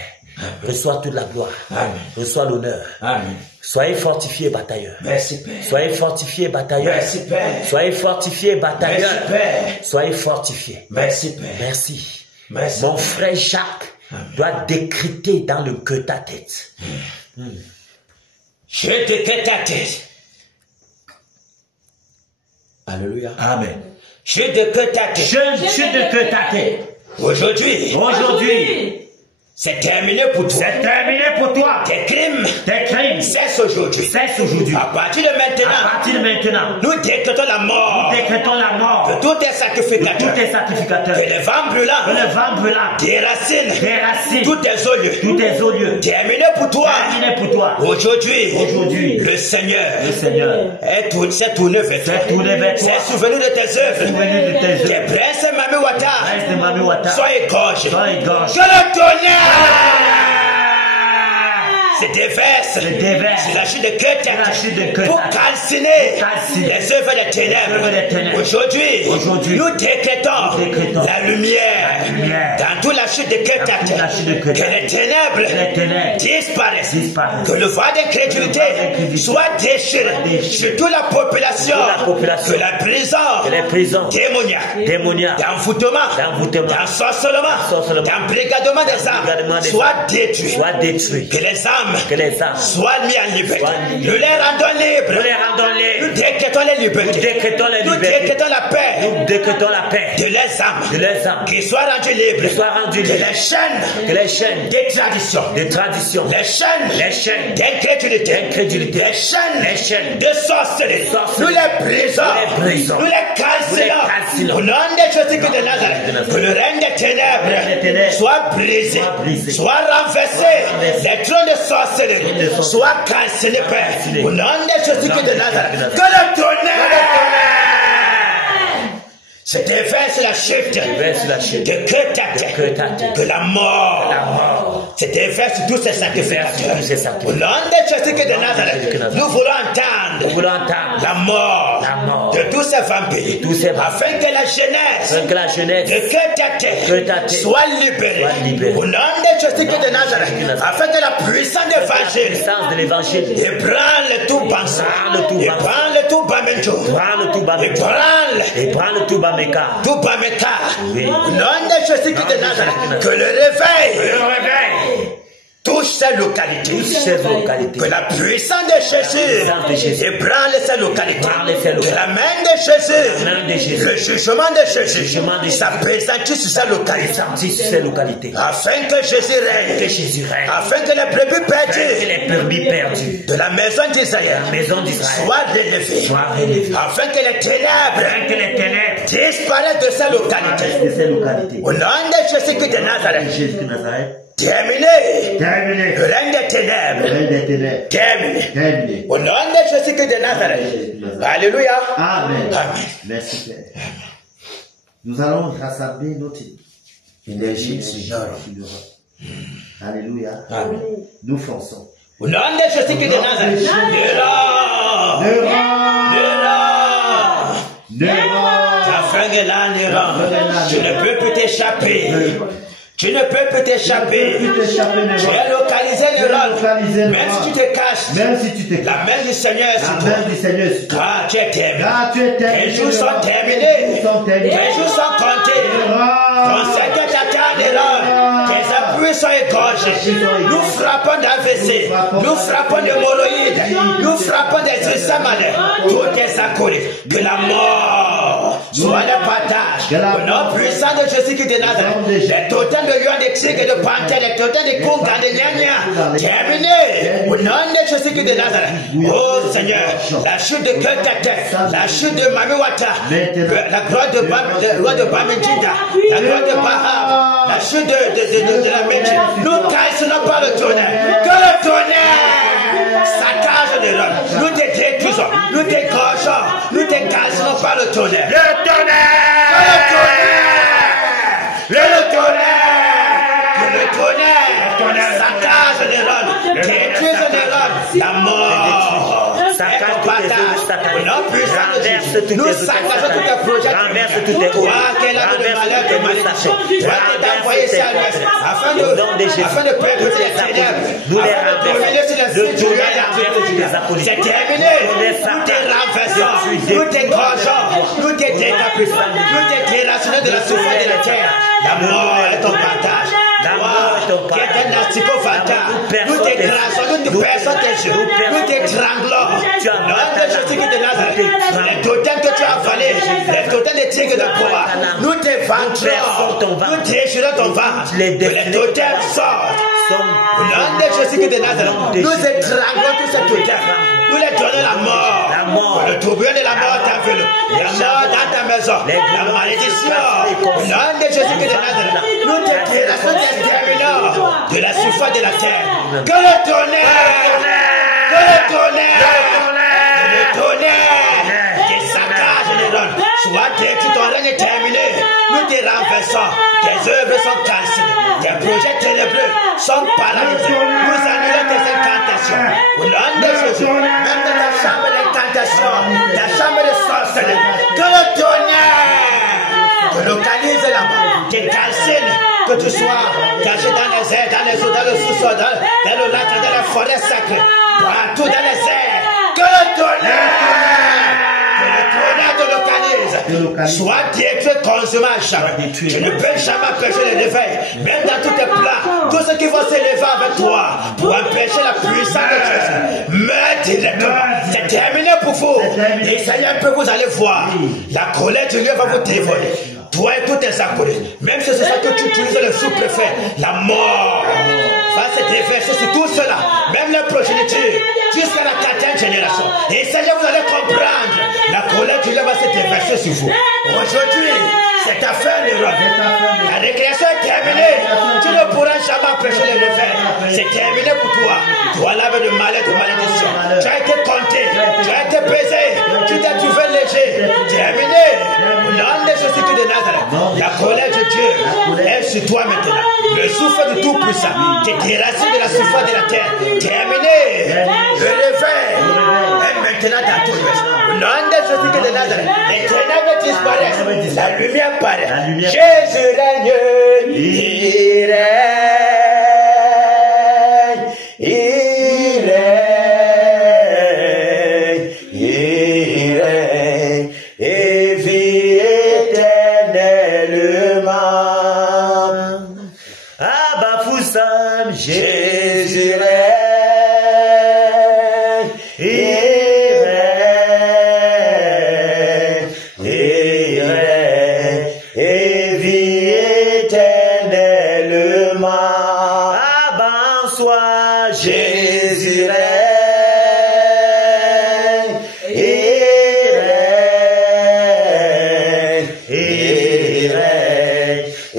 Reçois toute la gloire. Amen. Reçois l'honneur. Amen. Soyez fortifiés, batailleurs. Merci Père. Soyez fortifiés, batailleurs. Merci Père. Soyez fortifiés, batailleurs. Merci Père. Soyez fortifiés. Merci Père. Merci. Merci. Mon frère Jacques doit décréter dans le cœur ta tête. Je décrète ta tête. Alléluia. Amen. Je décrète ta tête. Je décrète ta tête. Aujourd'hui, c'est terminé pour toi. C'est terminé pour toi. Tes crimes Tes crimes cessent aujourd'hui. cessent aujourd'hui. À partir de À maintenant, partir de maintenant, nous décrétons la mort décrétons la mort de tous tes de sacrificateurs. tous tes sacrificateurs. Que les vents brûlants, Que le vent brûlant tes racines, déracine tous tes eaux lieux, tous tes eaux lieux. terminé pour toi. Terminé pour toi. Aujourd'hui, le Seigneur Le Seigneur s'est tourné vers toi. s'est tourné vers toi. S'est souvenu de tes œuvres. Souvenu de tes Tes œuvres. princes Mami Wata, Reste de Mami Wata. sois égorgés. Sois égorgé. Que le tonnerre se déverse Se déverse. sur la chute de Ketata Sur la chute de Ketata. pour calciner Calciner les œuvres des ténèbres. Les œuvres des ténèbres. Aujourd'hui, nous décrétons la lumière dans toute la chute de Ketata. toute la chute de Ketata. Que les ténèbres disparaissent. Disparaissent. Que le voile d'incrédulité soit déchiré sur toute la population. Que la prison Que les prisons démoniaque, d'envoûtement, d'ensorcellement, d'embrigadement des âmes soit détruit. Que les âmes soient mises en liberté. Soient libres. Nous les rendons libres. Nous décrétons les libertés. Nous décrétons la paix. Nous décrétons la paix De les âmes. qui Qu'ils soient rendus libres. soient rendus Que libres. les chaînes des traditions. de tradition, Les chaînes d'incrédulité. d'incrédulité, Les chaînes de sorcellerie. Nous les brisons. Nous les calcinons. Au nom de Jésus-Christ de Nazareth. Que le règne des ténèbres soit brisé. Soit renversé. Les trônes de sorcellerie soient calcinés, Père. Au nom de Jésus-Christ de Nazareth. Que le tonnerre se déverse la chute de Ketata. Que la mort se déverse sur tous ces sacrificateurs. Au nom de Jésus-Christ de Nazareth, nous voulons entendre la mort de tous ces vampires, afin que la jeunesse de Ketata soit libérée. Au nom de Jésus-Christ de Nazareth, afin que la puissance de l'évangile ébranle tout Bansa, ébranle tout Bamenjo, ébranle tout Bameka. tout Bameka. Oui. Au nom de Jésus-Christ de Nazareth, que le réveil touche ces localités. Que la puissance de Jésus ébranle ces localités. Que la main de Jésus, le jugement de Jésus s'apprécie sur ces localités. Afin que Jésus règne. Afin que les brebis perdues de la maison d'Israël soient relevées. Afin que les ténèbres disparaissent de ces localités. Au nom de Jésus-Christ de Nazareth. Terminé. Terminé. Le règne des ténèbres. Règne des ténèbres. Terminé. Terminé. Au nom de Jésus-Christ de Nazareth. Alléluia. Amen. Amen. Merci Père. Nous allons rassembler notre Énergie sur l'or. Alléluia. Amen. Nous fonçons. Au nom de Jésus-Christ de Nazareth. Ta fin est là, Néron. Tu ne peux plus t'échapper. Tu ne peux plus t'échapper. Tu es localisé, Néron. Même si tu te caches, la main du Seigneur est sur toi. Car tu es terminé. Tes jours sont terminés. Tes jours sont comptés. Ton Seigneur t'attend, Néron. Tes appuis sont égorgés. Nous frappons d'AVC. Nous frappons de hémorroïdes. Nous frappons des tristamales. Tous tes acolytes. Que la mort soit le partage. Au nom puissant de Jésus-Christ de Nazareth. Les totems de lions, des tigres et de panthères, les totems de congas, de gnagnas. Terminé. Au nom de Jésus-Christ de Nazareth. Oh Seigneur, la chute de Keltete, la chute de Mamiwata, la gloire de Bamidjinda, la gloire de Bahab, la chute de la Médine. Nous cassons pas le tonnerre. Que le tonnerre saccage de l'homme. Nous te détruisons, nous te gorgeons, nous te cassons pas le tonnerre. Le tonnerre! Le tonnerre saccage de l'homme, détruise de l'homme, la mort. Nous saccageons tous tes projets. Toi qui es là de malheur, de malédiction. Toi qui t'as envoyé ici à l'ouest afin de perpétuer les ténèbres, afin de dominer sur les cieux du lieu. C'est terminé. Nous te renversons, nous te gorgeons, nous te décapitons, nous te déracines de la souffrance de la terre. La mort est ton partage. Qui est un asticovata. Nous t'écrasons, nous te perçons tes yeux, nous t'étranglons. Nom de Jésus-Christ de Nazareth, les totems que tu as avalés, les totems des tigres de bois, nous t'éventrons, nous déchirons ton ventre, les totems sortent. Au nom de Jésus-Christ de Nazareth, nous étranglons tous ces totems. Nous les donnons la mort. Le tourbillon de la mort t'a vu. La mort dans ta maison. La malédiction. Au nom de Jésus-Christ de Nazareth, nous te délaissons des terminaux de la surface de la terre. Que le tonnerre, des saccages les donne. Soit détruit, ton règne est terminé. Nous te renversons. Tes œuvres sont cassées. Tes projets ténébreux sont paralysés. Nous annulons tes incantations. Au nom de Jésus, même dans ta chambre d'incantation, ta chambre de sorcellerie, que le tonnerre te localise là-bas, te calcine, que tu sois caché dans les airs, dans les eaux, dans le sous-sol, dans le lac, dans la forêt sacrée, partout dans les airs, que le tonnerre te localise. Sois détruit, consumé à jamais. Tu ne peux jamais empêcher le réveil. Même dans tous tes plans, tous ceux qui vont s'élever avec toi pour empêcher la puissance de Jésus, meurent directement. C'est terminé pour vous. Et Seigneur, peut vous allez voir. La colère du Dieu va vous dévorer. Toi et tous tes acolytes. Même si c'est ça que tu utilises le sous-préfet, la mort va se déverser sur tout cela. Même la progéniture, jusqu'à la 4e génération. Et Seigneur, vous allez comprendre. La colère du Dieu va se déverser sur vous. Aujourd'hui, c'est ta fin, le roi. La récréation est terminée. Tu ne pourras jamais empêcher le réveil. C'est terminé pour toi. Toi, l'âme de malheur, de malédiction. Tu as été compté. Tu as été pesé. Tu t'es trouvé léger. Terminé. Au nom de Jésus-Christ de Nazareth. La colère de Dieu est sur toi maintenant. Le souffle du Tout-Puissant. Tu es déracé de la souffrance de la terre. Terminé. Le réveil est maintenant dans tout l'ouest. Au nom de Jésus-Christ de Nazareth. Les ténèbres disparaissent. La lumière paraît. Jésus règne. Il règne. Il règne. Il règne. Et vit éternellement. Abba Foussam, Jésus règne.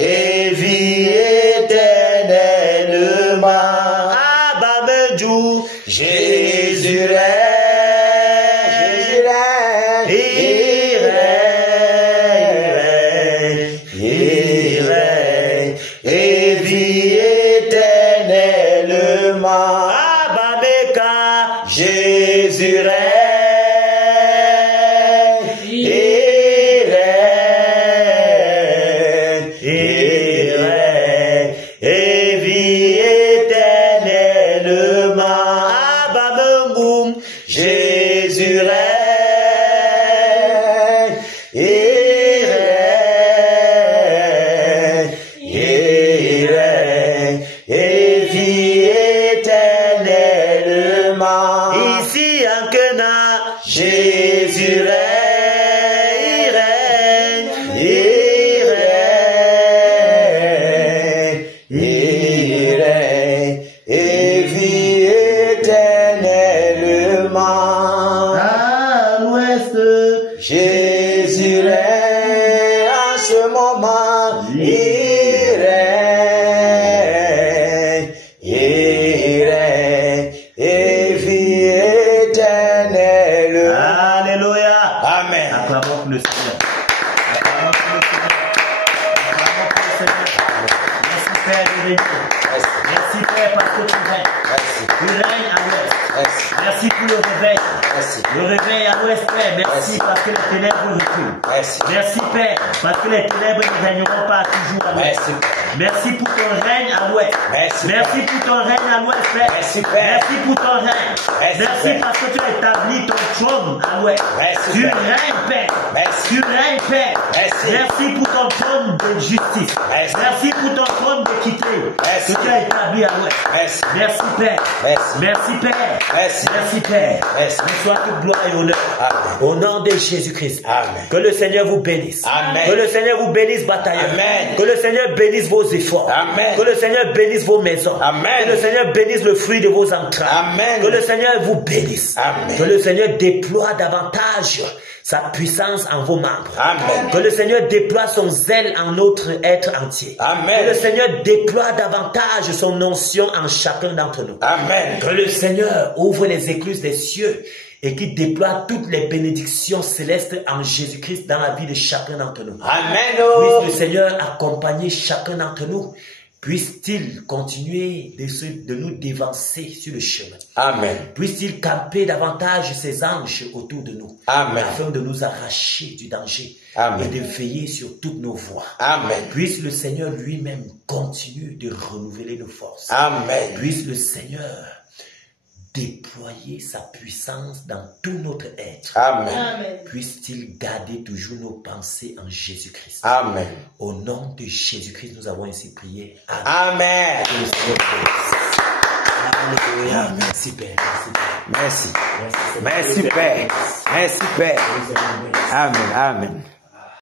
Et vie éternelle. et vis éternellement. Abameka, Jésus règne, et vit éternellement. Abamengum, Jésus règne, et vit éternellement. ici en Kena, Jésus règne, et vit éternellement. À l'ouest, Jésus règne en ce moment, il règne, et vit éternellement. Alléluia. Amen. Acclamons pour le Seigneur. Acclamons pour le Seigneur. Acclamons pour le Seigneur. Merci Père de venir. Merci Père parce que tu règnes. Tu règnes à l'ouest. Merci pour le réveil. Le réveil à l'ouest, Père. Merci parce que les ténèbres reculent. Merci Père parce que les ténèbres ne régneront pas toujours à l'ouest. Merci pour ton règne à l'ouest. Merci pour ton règne à l'ouest, Père. Merci, Père. Merci pour ton règne. Merci Père. parce que tu as établi ton trône à l'ouest. Tu Père. règnes, Père. Merci. Tu règnes, Père. Merci. pour ton trône de justice. Merci pour ton trône d'équité que tu as établi à l'ouest. Merci, Père. Merci, Père. Merci, Père. soit toute gloire et honneur. Amen. Au nom de Jésus-Christ. Amen. Que le Seigneur vous bénisse. Amen. Que le Seigneur vous bénisse, batailleur. Amen. Que le Seigneur bénisse vos efforts. Amen. Que le Seigneur bénisse vos maisons. Amen. Que le Seigneur bénisse le fruit de vos entrailles. Amen. Que le Seigneur vous bénisse. Amen. Que le Seigneur déploie davantage sa puissance en vos membres. Amen. Que le Seigneur déploie son zèle en notre être entier. Amen. Que le Seigneur déploie davantage son onction en chacun d'entre nous. Amen. Que le Seigneur ouvre les écluses des cieux et qu'il déploie toutes les bénédictions célestes en Jésus-Christ dans la vie de chacun d'entre nous. Amen. Puisse le Seigneur accompagner chacun d'entre nous. Puisse-t-il continuer de nous dévancer sur le chemin. Amen. Puisse-t-il camper davantage ses anges autour de nous. Amen. Afin de nous arracher du danger. Amen. Et de veiller sur toutes nos voies. Amen. Puisse le Seigneur lui-même continuer de renouveler nos forces. Amen. Puisse le Seigneur déployer sa puissance dans tout notre être. Amen. Puisse-t-il garder toujours nos pensées en Jésus-Christ. Amen. Au nom de Jésus-Christ, nous avons ainsi prié. Amen. Amen. Que le Seigneur vous bénisse. Alléluia. Merci Père. Merci. Merci Père. Merci Père. Merci Père. Amen. Amen.